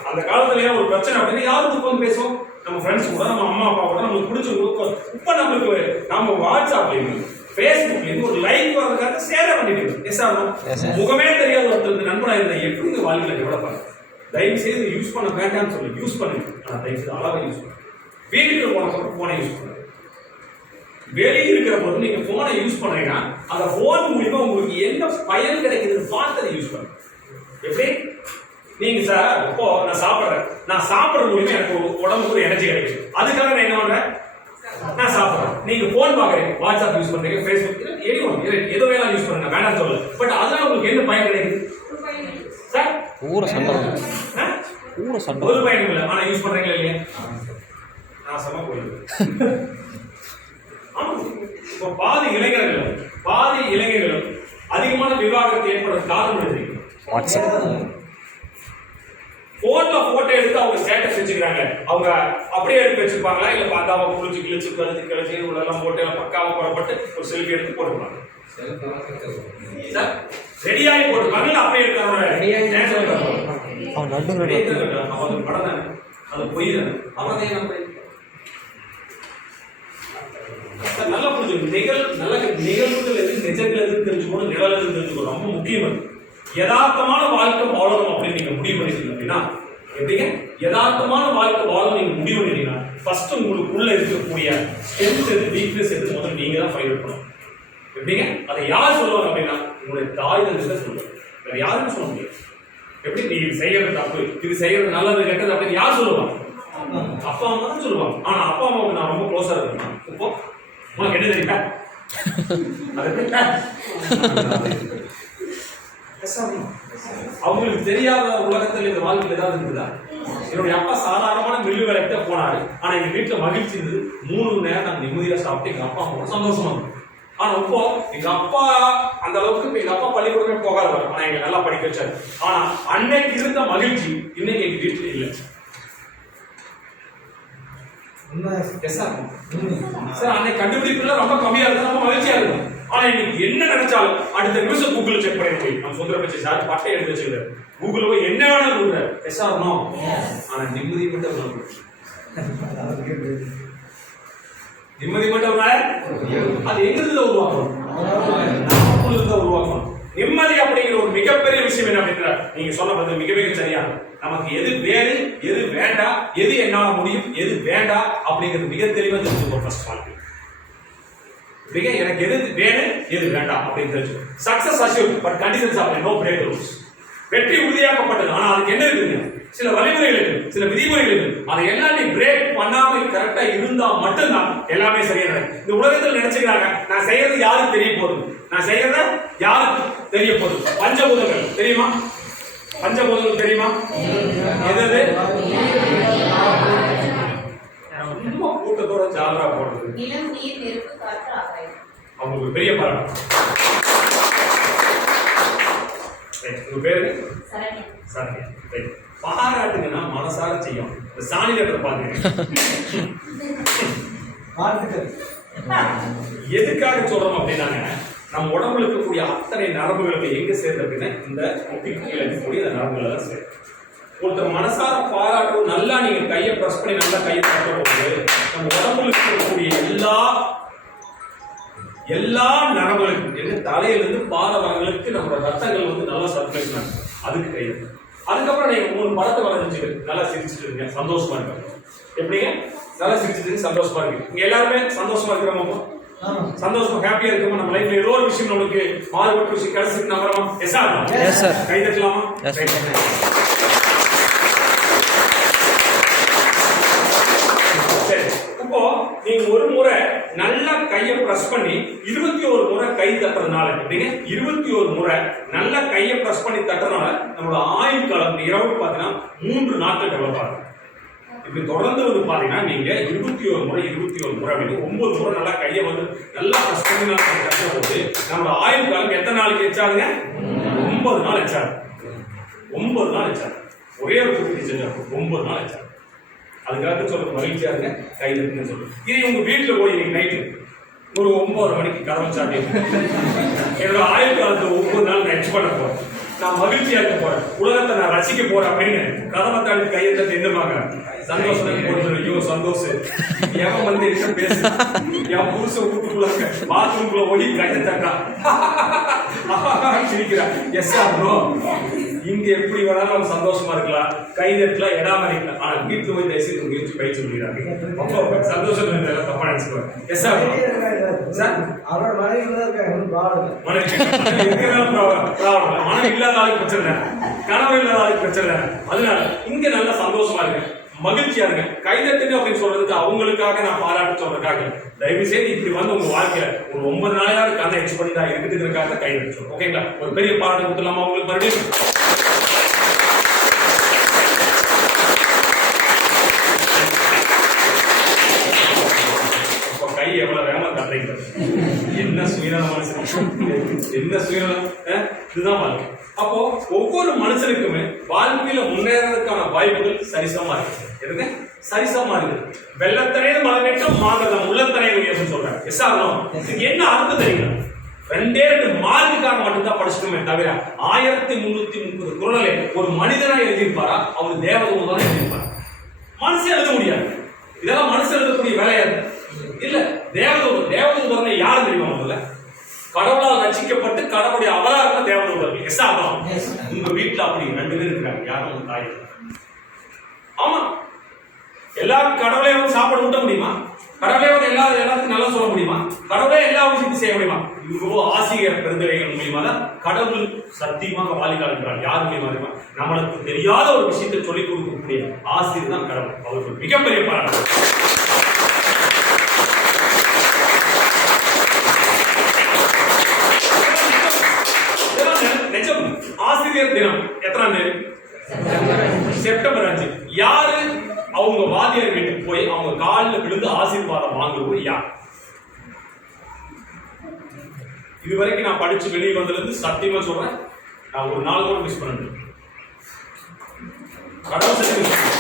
அந்த காலத்துல ஒரு பிரச்சனை அப்படின்னா யாருக்கு உட்காந்து பேசுவோம்? நம்ம ஃப்ரெண்ட்ஸ் கூட, நம்ம அம்மா அப்பா கூட, நமக்கு பிடிச்சவங்க. இப்ப நம்மளுக்கு நம்ம வாட்ஸ்அப்லயும் ஃபேஸ்புக்லயும் ஒரு லைக் வரதுக்காக சேர பண்ணிட்டு. Yes or no? முகமே தெரியாத ஒருத்தருக்கு நண்பனா இருந்தா எப்படி வாழ்க்கையில டெவலப் ஆகும்? தயவு செய்து யூஸ் பண்ண வேண்டாம்னு சொல்லி யூஸ் பண்ணுங்க. ஆனா தயவு செய்து அளவை யூஸ் பண்ணுங்க. வீட்டுக்கு போன போனை யூஸ் பண்ணுங்க. வெளியே இருக்கிற போது நீங்க போனை யூஸ் பண்றீங்கன்னா அந்த போன் மூலியமா உங்களுக்கு என்ன பயன் கிடைக்குதுன்னு பார்த்து யூஸ் பண்ணுங்க. எப்படி? நீங்க சார் இப்போ நான் சாப்பிடுறது மூலியமா எனக்கு உடம்புக்கு ஒரு எனர்ஜி கிடைக்குது. அதுக்காக நான் என்ன பண்றேன்? நான் சாப்பிடுறேன். நீங்க போன் பாக்குறீங்க, வாட்ஸ்அப் யூஸ் பண்றீங்க, ஃபேஸ்புக், ஏதோ வேணா யூஸ் பண்ணுங்க, வேணாம் சொல்லல. பட் அதனால உங்களுக்கு என்ன பயன் கிடைக்குது சார்? ஒரு பயனும் இல்லை. ஆனா யூஸ் பண்றீங்களா இல்லையா? நாசமா போயிடுது. இப்போ பாதி இளைஞர்களும் அதிகமான விவாகரத்து ஏற்படுறது காரணம் எது? போன்ல போட்டோ எடுத்து அவங்க ஸ்டேட்டஸ் வச்சுக்கிறாங்க. அவங்க அப்படியே எடுத்து வச்சிருப்பாங்களா? இல்ல பார்த்தாவ குளிச்சு கிழிச்சு கழிச்சு உள்ளெல்லாம் போட்டு பக்காவா புறப்பட்டு ஒரு செல்ஃபி எடுத்து போட்டுருப்பாங்க. ரெடியாகி போட்டுருப்பாங்க. அப்படியே எடுத்தாங்க. படம் தானே, அது பொய் தானே. அவன் நல்லா புரிஞ்சுக்கணும். நிகழ்வுகள் எது, நிஜங்கள் எது தெரிஞ்சுக்கணும், நிழல் எது தெரிஞ்சுக்கணும். ரொம்ப முக்கியம். யதார்த்தமான வாழ்க்கை வாழணும் அப்படின்னு நீங்க முடிவு பண்ணிட்டீங்க அப்படின்னா எப்படிங்க? யதார்த்தமான வாழ்க்கை வாழணும் நீங்க முடிவு பண்ணிட்டீங்கன்னா ஃபர்ஸ்ட் உங்களுக்குள்ள இருக்கக்கூடிய ஸ்ட்ரென்த் எது, வீக்னஸ் எது முதல்ல நீங்க தான் ஃபைண்ட் அவுட் பண்ணணும். எப்படிங்க? அதை யார் சொல்லுவாங்க அப்படின்னா உங்களுடைய தாய் தான் சொல்லுவாங்க. வேற யாருன்னு சொல்ல முடியாது. எப்படி? நீ இது செய்யறது தப்பு, இது செய்யறது நல்லது கெட்டது அப்படின்னு யார் சொல்லுவாங்க? அப்பா அம்மா தான் சொல்லுவாங்க. ஆனா அப்பா அம்மாவுக்கு நான் ரொம்ப க்ளோஸா இருக்கேன். இப்போ உனக்கு என்ன தெரியுமா? அவங்களுக்கு தெரியாத உலகத்தில் இந்த வாழ்க்கையில் ஏதாவது இருக்குதா? என்னுடைய அப்பா சாதாரணமான மில்லு வேலைக்கு தான் போனாரு. ஆனா எங்க வீட்டுல மகிழ்ச்சி இருந்தது. 3 நேரம் நாங்க நிம்மதியா சாப்பிட்டு எங்க அப்பா அம்மா சந்தோஷமா இருந்தோம். ஆனா இப்போ எங்க அப்பா அந்த அளவுக்கு எங்க அப்பா பள்ளிக்கூடமே போகாதவர், ஆனா எங்க நல்லா படிக்க வச்சாரு. ஆனா அன்னைக்கு இருந்த மகிழ்ச்சி இன்னைக்கு எங்க வீட்டுல இல்லை. சார் அன்னைக்கு கண்டுபிடிப்புல ரொம்ப கம்மியா இருக்கு, ரொம்ப மகிழ்ச்சியா இருக்கும். ஆனா இன்னைக்கு என்ன நினைச்சாலும் அடுத்த நிமிஷம் கூகுள் செக் பண்ணி போய் நம்ம சுந்தர பிச்சை சார் பட்டை எடுத்து வச்சுக்கிறாரு, கூகுள் போய் என்ன வேணாலும் கொடுக்குறாரு, எஸ் ஆர் நோ. ஆனா நிம்மதி மட்டும் நிம்மதி மட்டும் அது எங்கிருந்து உருவாக்கணும், உருவாக்கணும். நிம்மதி அப்படிங்கிற ஒரு மிகப்பெரிய விஷயம் என்ன அப்படின்ற நீங்க சொன்ன பதில் மிக மிக சரியான. நமக்கு எது வேறு எது வேண்டாம், எது என்னால முடியும் எது வேண்டாம் அப்படிங்கிறது மிக தெளிவா தெரிஞ்சுக்கணும். ஃபர்ஸ்ட் ஆல் எனக்கு எது வேணும் எது வேண்டாம் அப்படின்னு தெரிஞ்சு. Success assured but conditions of no break rules. வெற்றி உறுதியாக்கப்பட்டது, ஆனா அதுக்கு என்ன இருக்குங்க, சில வழிமுறைகள் இருக்கு, சில விதிமுறைகள் இருக்கு. அதை எல்லாமே பிரேக் பண்ணாம கரெக்டா இருந்தா மட்டும்தான் எல்லாமே சரியா நடக்கும். இந்த உலகத்தில் நினைச்சுக்கிறாங்க நான் செய்யறது யாருக்கு தெரிய போகுது, நான் செய்யறத யாருக்கு தெரிய போகுது. பஞ்சபூதங்கள் தெரியுமா, பஞ்சபூதங்கள் தெரியுமா, எது ரொம்ப கூட்டத்தோட ஜாலரா போடுறது, நிலம் நீர் நெருப்பு காற்று ஆகாயம். அவங்களுக்கு பெரிய பாராட்டு. உங்க பேரு சரண்யா. பாராட்டுங்கன்னா மனசார செய்யும். இந்த சாணி லெட்டர் பாத்துக்கிறேன். எதுக்காக சொல்றோம் அப்படின்னாங்க, நம்ம உடம்புல இருக்கக்கூடிய அத்தனை நரம்புகளுக்கு எங்க சேருது அப்படின்னா இந்த முட்டிக்கு இருக்கக்கூடிய அந்த நரம்புகளை தான் சேரும். ஒருத்தர் மனசார பாராட்டும், நல்லா நீங்க கையை பிரஸ் பண்ணி நல்லா கையை தட்டும்போது நம்ம உடம்புல இருக்கக்கூடிய எல்லா நரம்புகளுக்கும் என்ன தலையிலிருந்து பாதவரங்களுக்கு நம்ம ரத்தங்கள் வந்து நல்லா சர்க்குலேஷன் ஆகும். அதுக்கு கை. அதுக்கப்புறம் நீங்க 3 படத்தை வரைஞ்சிட்டு நல்லா சிரிச்சுட்டு இருங்க, சந்தோஷமா இருக்க. எப்படிங்க, நல்லா சிரிச்சுட்டு சந்தோஷமா இருக்கு. இங்க எல்லாருமே சந்தோஷமா இருக்கிறோமா, சந்தோஷமா ஹாப்பியா இருக்கோமா, நம்ம லைஃப்ல ஏதோ ஒரு விஷயம் நமக்கு மாறுபட்ட விஷயம் கிடைச்சிருக்கு நம்புறோமா, எஸ் சார் கை தட்டலாமா. சரி, இப்போ நீங்க ஒரு முறை நல்லா கையை பிரஸ் பண்ணி 21 முறை கை தட்டுறதுனால, 21 முறை நல்லா கையை பிரஸ் பண்ணி தட்டுறதுனால நம்மளோட ஆயுள் காலம் இரவு பாத்தீங்கன்னா 3 நாட்கள் டெவலப் ஆகும். இப்படி தொடர்ந்து வந்து பாத்தீங்கன்னா நீங்க 21 முறை அப்படின்னு 9 முறை நல்லா கையை வந்து நல்லா பிரஸ் பண்ணி தட்டுற போது நம்மளோட ஆயுள் காலம் எத்தனை நாளைக்கு வச்சாருங்க, 9 நாள் வச்சாரு. 9 நாள் வச்சாரு. ஒரே ஒரு குட்டி செஞ்சாரு, 9 நாள் வச்சாரு. அதுக்காக சொல்றது மகிழ்ச்சியா இருங்க, கை தட்டுன்னு சொல்லுங்க. இது உங்க வீட்டுல போய் இன்னைக்கு நைட்டு ஒரு 9 மணிக்கு கதவை சாட்டி என்னோட ஆயுள் காலத்துல 9 நாள் நான் எக்ஸ் பண்ண போறேன், நான் மகிழ்ச்சியா இருக்க போறேன், உலகத்தை நான் ரசிக்க போறேன் அப்படின்னு கதவை தாண்டி கையை தட்டி என்ன பாக்க சந்தோஷம் போட்டு, ஐயோ சந்தோஷம் எவன் வந்து என்ன பேசு, என் புருஷ வீட்டுக்குள்ள பாத்ரூம்குள்ள ஓடி கையை தட்டா சிரிக்கிறா. எஸ் ஆர் நோ, இங்க எப்படி வேணாலும் நம்ம சந்தோஷமா இருக்கலாம், கை தட்டலாம், இடாம இருக்கலாம். ஆனா வீட்டுல போய் தயவுசெய்து முயற்சி பயிற்சி சொல்லிடுறாங்க. ரொம்ப சந்தோஷம் தப்பா நினைச்சுக்குவேன். எஸ் ஆர் சார் அவரோட மனைவி மனம் இல்லாத ஆளுக்கு பிரச்சனை, கனவு இல்லாத ஆளுக்கு பிரச்சனை. அதனால இங்க நல்லா சந்தோஷமா இருக்கு, மகிழ்ச்சியா இருங்க. கைதட்டுங்க அப்படின்னு சொல்றதுக்கு அவங்களுக்காக நான் பாராட்டு சொல்றதுக்காக தயவு செய்து இப்படி வந்து உங்க வாழ்க்கையில ஒரு 9 நாளையாவது கண்ணை எக்ஸ் பண்ணி தான் இருக்குதுக்காக கைதட்டு சொல்றோம். ஓகேங்களா, ஒரு பெரிய பாராட்டு கொடுத்துலாமா உங்களுக்கு மறுபடியும். கை எவ்வளவு வேகமா தட்டுறீங்க, என்ன சுயநல மனுஷன், என்ன சுயநலம், இதுதான் வாழ்க்கை. அப்போ ஒவ்வொரு மனுஷனுக்குமே வாழ்க்கையில முன்னேறதுக்கான வாய்ப்புகள் சரிசமா இருக்கு. எதுங்க சரிசமா இருக்கு. வெள்ளத்தனையே மலநேற்றம் மாங்கலம் உள்ளத்தனையே உயர்வு சொல்றாங்க. எஸ் ஆகணும். இதுக்கு என்ன அர்த்தம் தெரியுங்க, 2 மார்க்குக்காக மட்டும்தான் படிச்சுக்கோமே தவிர 1330 குறளை ஒரு மனிதனா எழுதியிருப்பாரா, அவர் தேவதூதன் தான் எழுதியிருப்பாரா. மனுஷன் எழுத முடியாது, இதெல்லாம் மனுஷன் எழுதக்கூடிய வேலையாது இல்ல. தேவதூதன் யாரும் தெரியுமா, முதல்ல கடவுளால் ரசிக்கப்பட்டு கடவுளுடைய அவதாரமா தேவதூதர்கள். எஸ் ஆகணும். உங்க வீட்டுல அப்படி 2 பேர் இருக்கிறாங்க, யாரும் தாய். ஆமா, எல்லாரும் கடவுளே வந்து சாப்பாடு ஊட்ட முடியுமா, கடவுளே வந்து எல்லாத்துக்கும் நல்லா சொல்ல முடியுமா, கடவுளே எல்லா விஷயத்தையும் செய்ய முடியுமா. இவ்வளவு ஆசிரியர் பெருந்தகைகள் மூலியமா தான் கடவுள் சத்தியமாக வாழிக்காடுகிறார். யார் மூலியமா இருக்குமா, நம்மளுக்கு தெரியாத ஒரு விஷயத்தை சொல்லிக் கொடுக்கக்கூடிய ஆசிரியர் தான் கடவுள். அவருக்கு மிகப்பெரிய பாராட்டு. ஆசிரியர் தினம் எத்தனாம் தேதி, செப்டம்பர் 5. யாரு அவங்க வாத்தியார் வீட்டுக்கு போய் அவங்க காலில் விழுந்து ஆசீர்வாதம் வாங்குறது யார், இது வரைக்கும் நான் படிச்சு வெளியே வந்ததுலேருந்து சத்தியமா சொல்றேன், நான் ஒரு நாள் கூட மிஸ் பண்ணேன். கடவுள் சத்தியம்.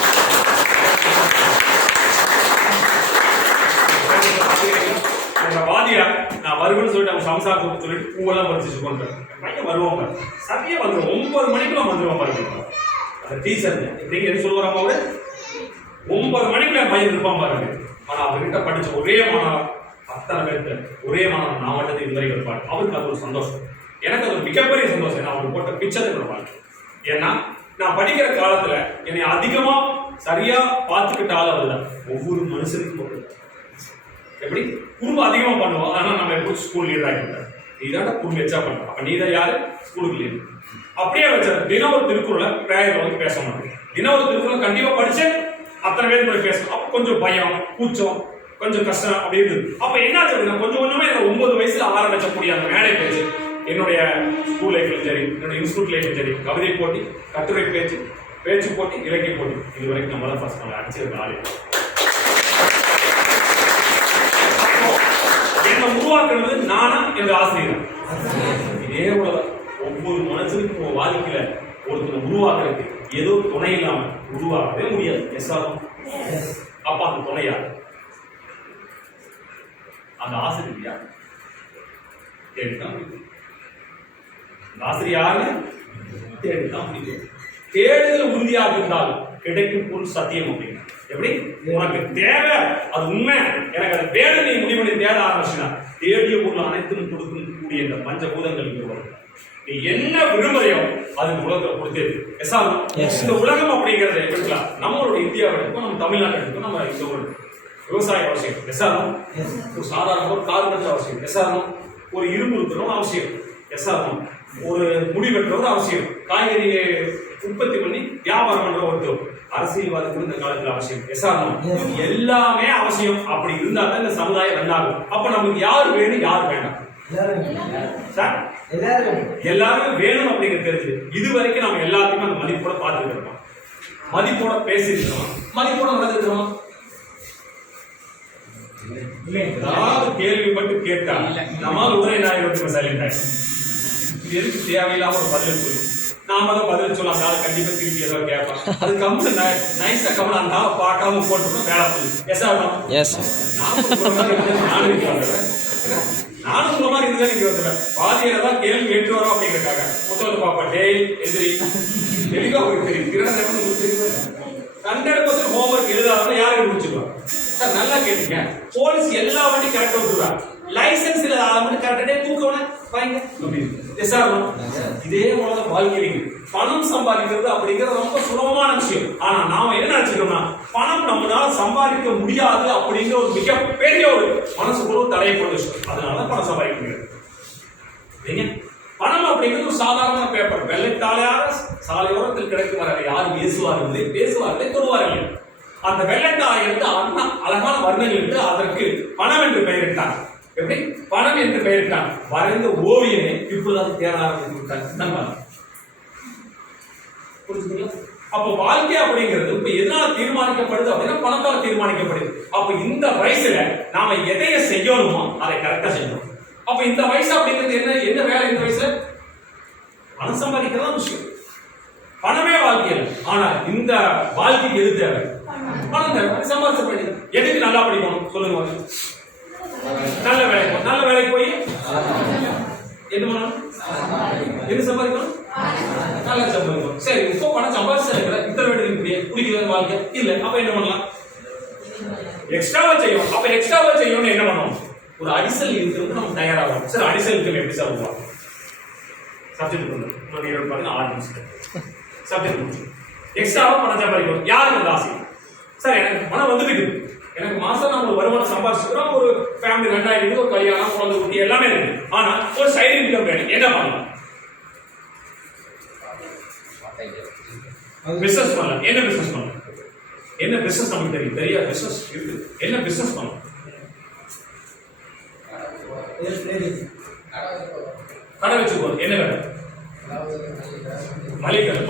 வாதியா நான் வருவேன்னு சொல்லிட்டு அவங்க சம்சாரத்தை சொல்லிட்டு பூவெல்லாம் பறிச்சு கொண்டு பையன் வருவாங்க, சரியா வந்துடும். 9 மணிக்குள்ள வந்துடுவான் பாருங்க. அந்த டீச்சர் எப்படிங்க எது சொல்லுவாங்க, அவரு 9 மணிக்குள்ள பையன் இருப்பான் பாருங்க. ஆனா அவர்கிட்ட படிச்ச ஒரே மாணவன், அத்தனை பேருக்கு ஒரே மாணவன் நான் மட்டும் இது வரைக்கும் இருப்பாரு. அவருக்கு அது ஒரு சந்தோஷம், எனக்கு அது ஒரு மிகப்பெரிய சந்தோஷம். நான் அவர் போட்ட பிக்சரை கொடுப்பாரு. ஏன்னா நான் படிக்கிற காலத்துல என்னை அதிகமா சரியா பார்த்துக்கிட்ட ஆள் அவர்தான். ஒவ்வொரு மனுஷனுக்கும் எப்படி குடும்பம் அதிகமா பண்ணுவோம். ஆனா நம்ம எப்படி ஸ்கூல் லீடர் ஆகிட்டார், நீதான் குடும்பம் வச்சா பண்றோம். அப்ப நீதான் யாரு, ஸ்கூலுக்கு லீடர். அப்படியே வச்சாரு. தினம் ஒரு திருக்குறளை பிரேயர் வந்து பேச மாட்டேன். தினம் ஒரு திருக்குறளை கண்டிப்பா படிச்சு அத்தனை பேர் போய் பேசணும். அப்ப கொஞ்சம் பயம், கூச்சம், கொஞ்சம் கஷ்டம் அப்படி இருந்தது. அப்ப என்ன ஆச்சு, கொஞ்சம் கொஞ்சமா எனக்கு 9 வயசுல ஆரம்பிச்சக்கூடிய அந்த மேடை பேச்சு, என்னுடைய ஸ்கூல் லைஃப்லையும் சரி, என்னுடைய இன்ஸ்டியூட் லைஃப்லையும் சரி, கவிதை போட்டி, கட்டுரை பேச்சு, பேச்சு போட்டி, இலக்கிய போட்டி, இது வரைக்கும் நம்ம தான் ஃபர்ஸ்ட் நம்ம அடிச்சிருக்க ஆளு. என்னை உருவாக்குறது நானா என்ற ஆசிரியர். இதே போல ஒவ்வொரு மனுஷனுக்கும் வாழ்க்கையில ஒருத்தனை உருவாக்குறதுக்கு ஏதோ துணை இல்லாம உருவாக்கவே முடியாது. அப்ப அந்த துணையா அந்த ஆசிரியர் யார் தேடிதான் முடியும். அந்த ஆசிரியர் யாரு தேடிதான் முடியும். தேடுதல் உறுதியாக இருந்தால் கிடைக்கும் பொருள் சத்தியம் அப்படின்னா எப்படி, உனக்கு தேவை அது உண்மை, எனக்கு அது வேணும், நீ முடிவு பண்ணி தேட ஆரம்பிச்சுனா தேடிய பொருள் அனைத்தும் கொடுக்கக்கூடிய இந்த பஞ்சபூதங்கள் இங்க வரும். நீ என்ன விரும்புறையோ அது உலகத்தில் கொடுத்தது. இந்த உலகம் அப்படிங்கிறத எடுக்கலாம். நம்மளோட இந்தியாவை எடுக்கும், நம்ம தமிழ்நாட்டை எடுக்கும், நம்ம இந்த ஒரு விவசாயம் அவசியம். ஒரு சாதாரண ஒரு கார்பெண்டர் அவசியம். ஒரு இரும்பு இருக்கிறவங்க அவசியம். ஒரு முடி வெட்டுறவர் அவசியம். காய்கறி உற்பத்தி பண்ணி வியாபாரம் பண்ற ஒருத்தர், அரசியல்வாதி கூட இந்த காலத்துல அவசியம். எல்லாமே அவசியம். அப்படி இருந்தா தான் இந்த சமுதாயம் நல்லாகும். அப்ப நமக்கு யார் வேணும், யார் வேண்டாம், எல்லாருமே வேணும் அப்படிங்கிறது தெரிஞ்சு இது வரைக்கும் நம்ம எல்லாத்தையுமே அந்த மதிப்போட பார்த்துட்டு இருக்கோம், மதிப்போட பேசிருக்கோம், மதிப்போட நடந்துருக்கோம். ஏதாவது கேள்வி மட்டும் கேட்டா நம்மால் உடனே நான் சைலண்ட் ஆயிடும். இது எதுக்கு தேவையில்லாம ஒரு பதில் சொல்லு, நாம தான் பதில் சொல்ல அந்த ஆள் கண்டிப்பா திருப்பி ஏதோ கேட்பான். அது கம்பெனி நைஸா கம்பெனி அந்த ஆள் பார்க்காம போட்டு வேலை பண்ணு. நானும் உங்க மாதிரி இருந்தா நீங்க வந்துடுறேன். பாதியில தான் கேள்வி கேட்டு வரோம் அப்படிங்கிறக்காக புத்தகத்தை பாப்பா டேய் எந்திரி தெளிவா உங்களுக்கு தெரியும். 100% ஹோம்ஒர்க் எழுதாதான் யாருக்கு முடிச்சுக்கலாம். சார் நல்லா கேட்டீங்க, போலீஸ் எல்லா வண்டியும் கரெக்டா விட்டுருவாங்க, லைசன்ஸ் இல்ல மட்டும் கரெக்டா தூக்கவன வாங்க. இதே போலதான் வாழ்க்கையில பணம் சம்பாதிக்கிறது அப்படிங்கிறது ரொம்ப சுலபமான விஷயம். ஆனா நாம என்ன நினைச்சிட்டோம்னா பணம் நம்மளால சம்பாதிக்க முடியாது அப்படிங்கிற ஒரு மிகப்பெரிய ஒரு மனசுக்குள்ள தடையப்பட்ட விஷயம். அதனால பணம் சம்பாதிக்க முடியாது. பணம் அப்படிங்கிறது ஒரு சாதாரண பேப்பர், வெள்ளைத்தாளையாக சாலையோரத்தில் கிடைக்கும் வர யாரும் பேசுவார்களே தொடுவார்கள். அந்த வெள்ளைத்தாளை எடுத்து அழகான வர்ணங்கள் எடுத்து அதற்கு பணம் என்று பெயரிட்டார். எப்படி பணம் என்று பெயரிட்டார். வரைந்த ஓவியனை இப்பொழுது தேட ஆரம்பித்து. அப்ப வாழ்க்கை அப்படிங்கிறது இப்ப எதனால தீர்மானிக்கப்படுது அப்படின்னா பணத்தால தீர்மானிக்கப்படுது. அப்ப இந்த வயசுல நாம எதைய செய்யணுமோ அதை கரெக்டா செய்யணும். அப்ப இந்த வயசு அப்படிங்கிறது என்ன வேலை? இந்த வயசுல பணம் சம்பாதிக்கிறதா விஷயம், பணமே வாழ்க்கையில். ஆனா இந்த வாழ்க்கைக்கு எது தேவை? பணம் தேவை. சம்பாதிச்ச வேண்டியது. எதுக்கு நல்லா படிக்கணும் சொல்லுங்க. நல்ல வேலைக்கு போய் என்ன பண்ணணும்? எது சம்பாதிக்கணும்? நல்லா சம்பாதிக்கணும். சரி, இப்போ பணம் சம்பாதிச்சு இத்தனை வேண்டியது குடிக்கிறது வாழ்க்கை இல்ல. அப்ப என்ன பண்ணலாம்? எக்ஸ்ட்ராவா செய்யணும். அப்ப எக்ஸ்ட்ராவா செய்யணும்னு என்ன பண்ணணும்? ஒரு அடிசல் இருக்கிறது நம்ம தயாராகும். சார் அடிசல் இன்கம் எப்படி சார் உருவாங்க? சப்ஜெக்ட் பாருங்க, சப்ஜெக்ட் முடிச்சு எக்ஸ்ட்ராவா பணம் சம்பாதிக்கணும். யாருக்கு அந்த ஆசை? சார் எனக்கு பணம் வந்துட்டு எனக்கு மாசம் நான் ஒரு வருமானம் சம்பாதிச்சுக்கிறோம், ஒரு ஃபேமிலி 2000 ஒரு கல்யாணம் குழந்தை குட்டி எல்லாமே இருக்கு. ஆனா ஒரு சைடு இன்கம் வேணும். என்ன பண்ணலாம்? பிசினஸ் பண்ணலாம். என்ன பிசினஸ் பண்ணலாம்? என்ன பிசினஸ் நமக்கு தெரியும்? தெரியாது. பிசினஸ் இருக்கு. என்ன பிசினஸ் பண்ணலாம்? கடை வச்சுக்கோ. என்ன கடை? மளிகை கடை.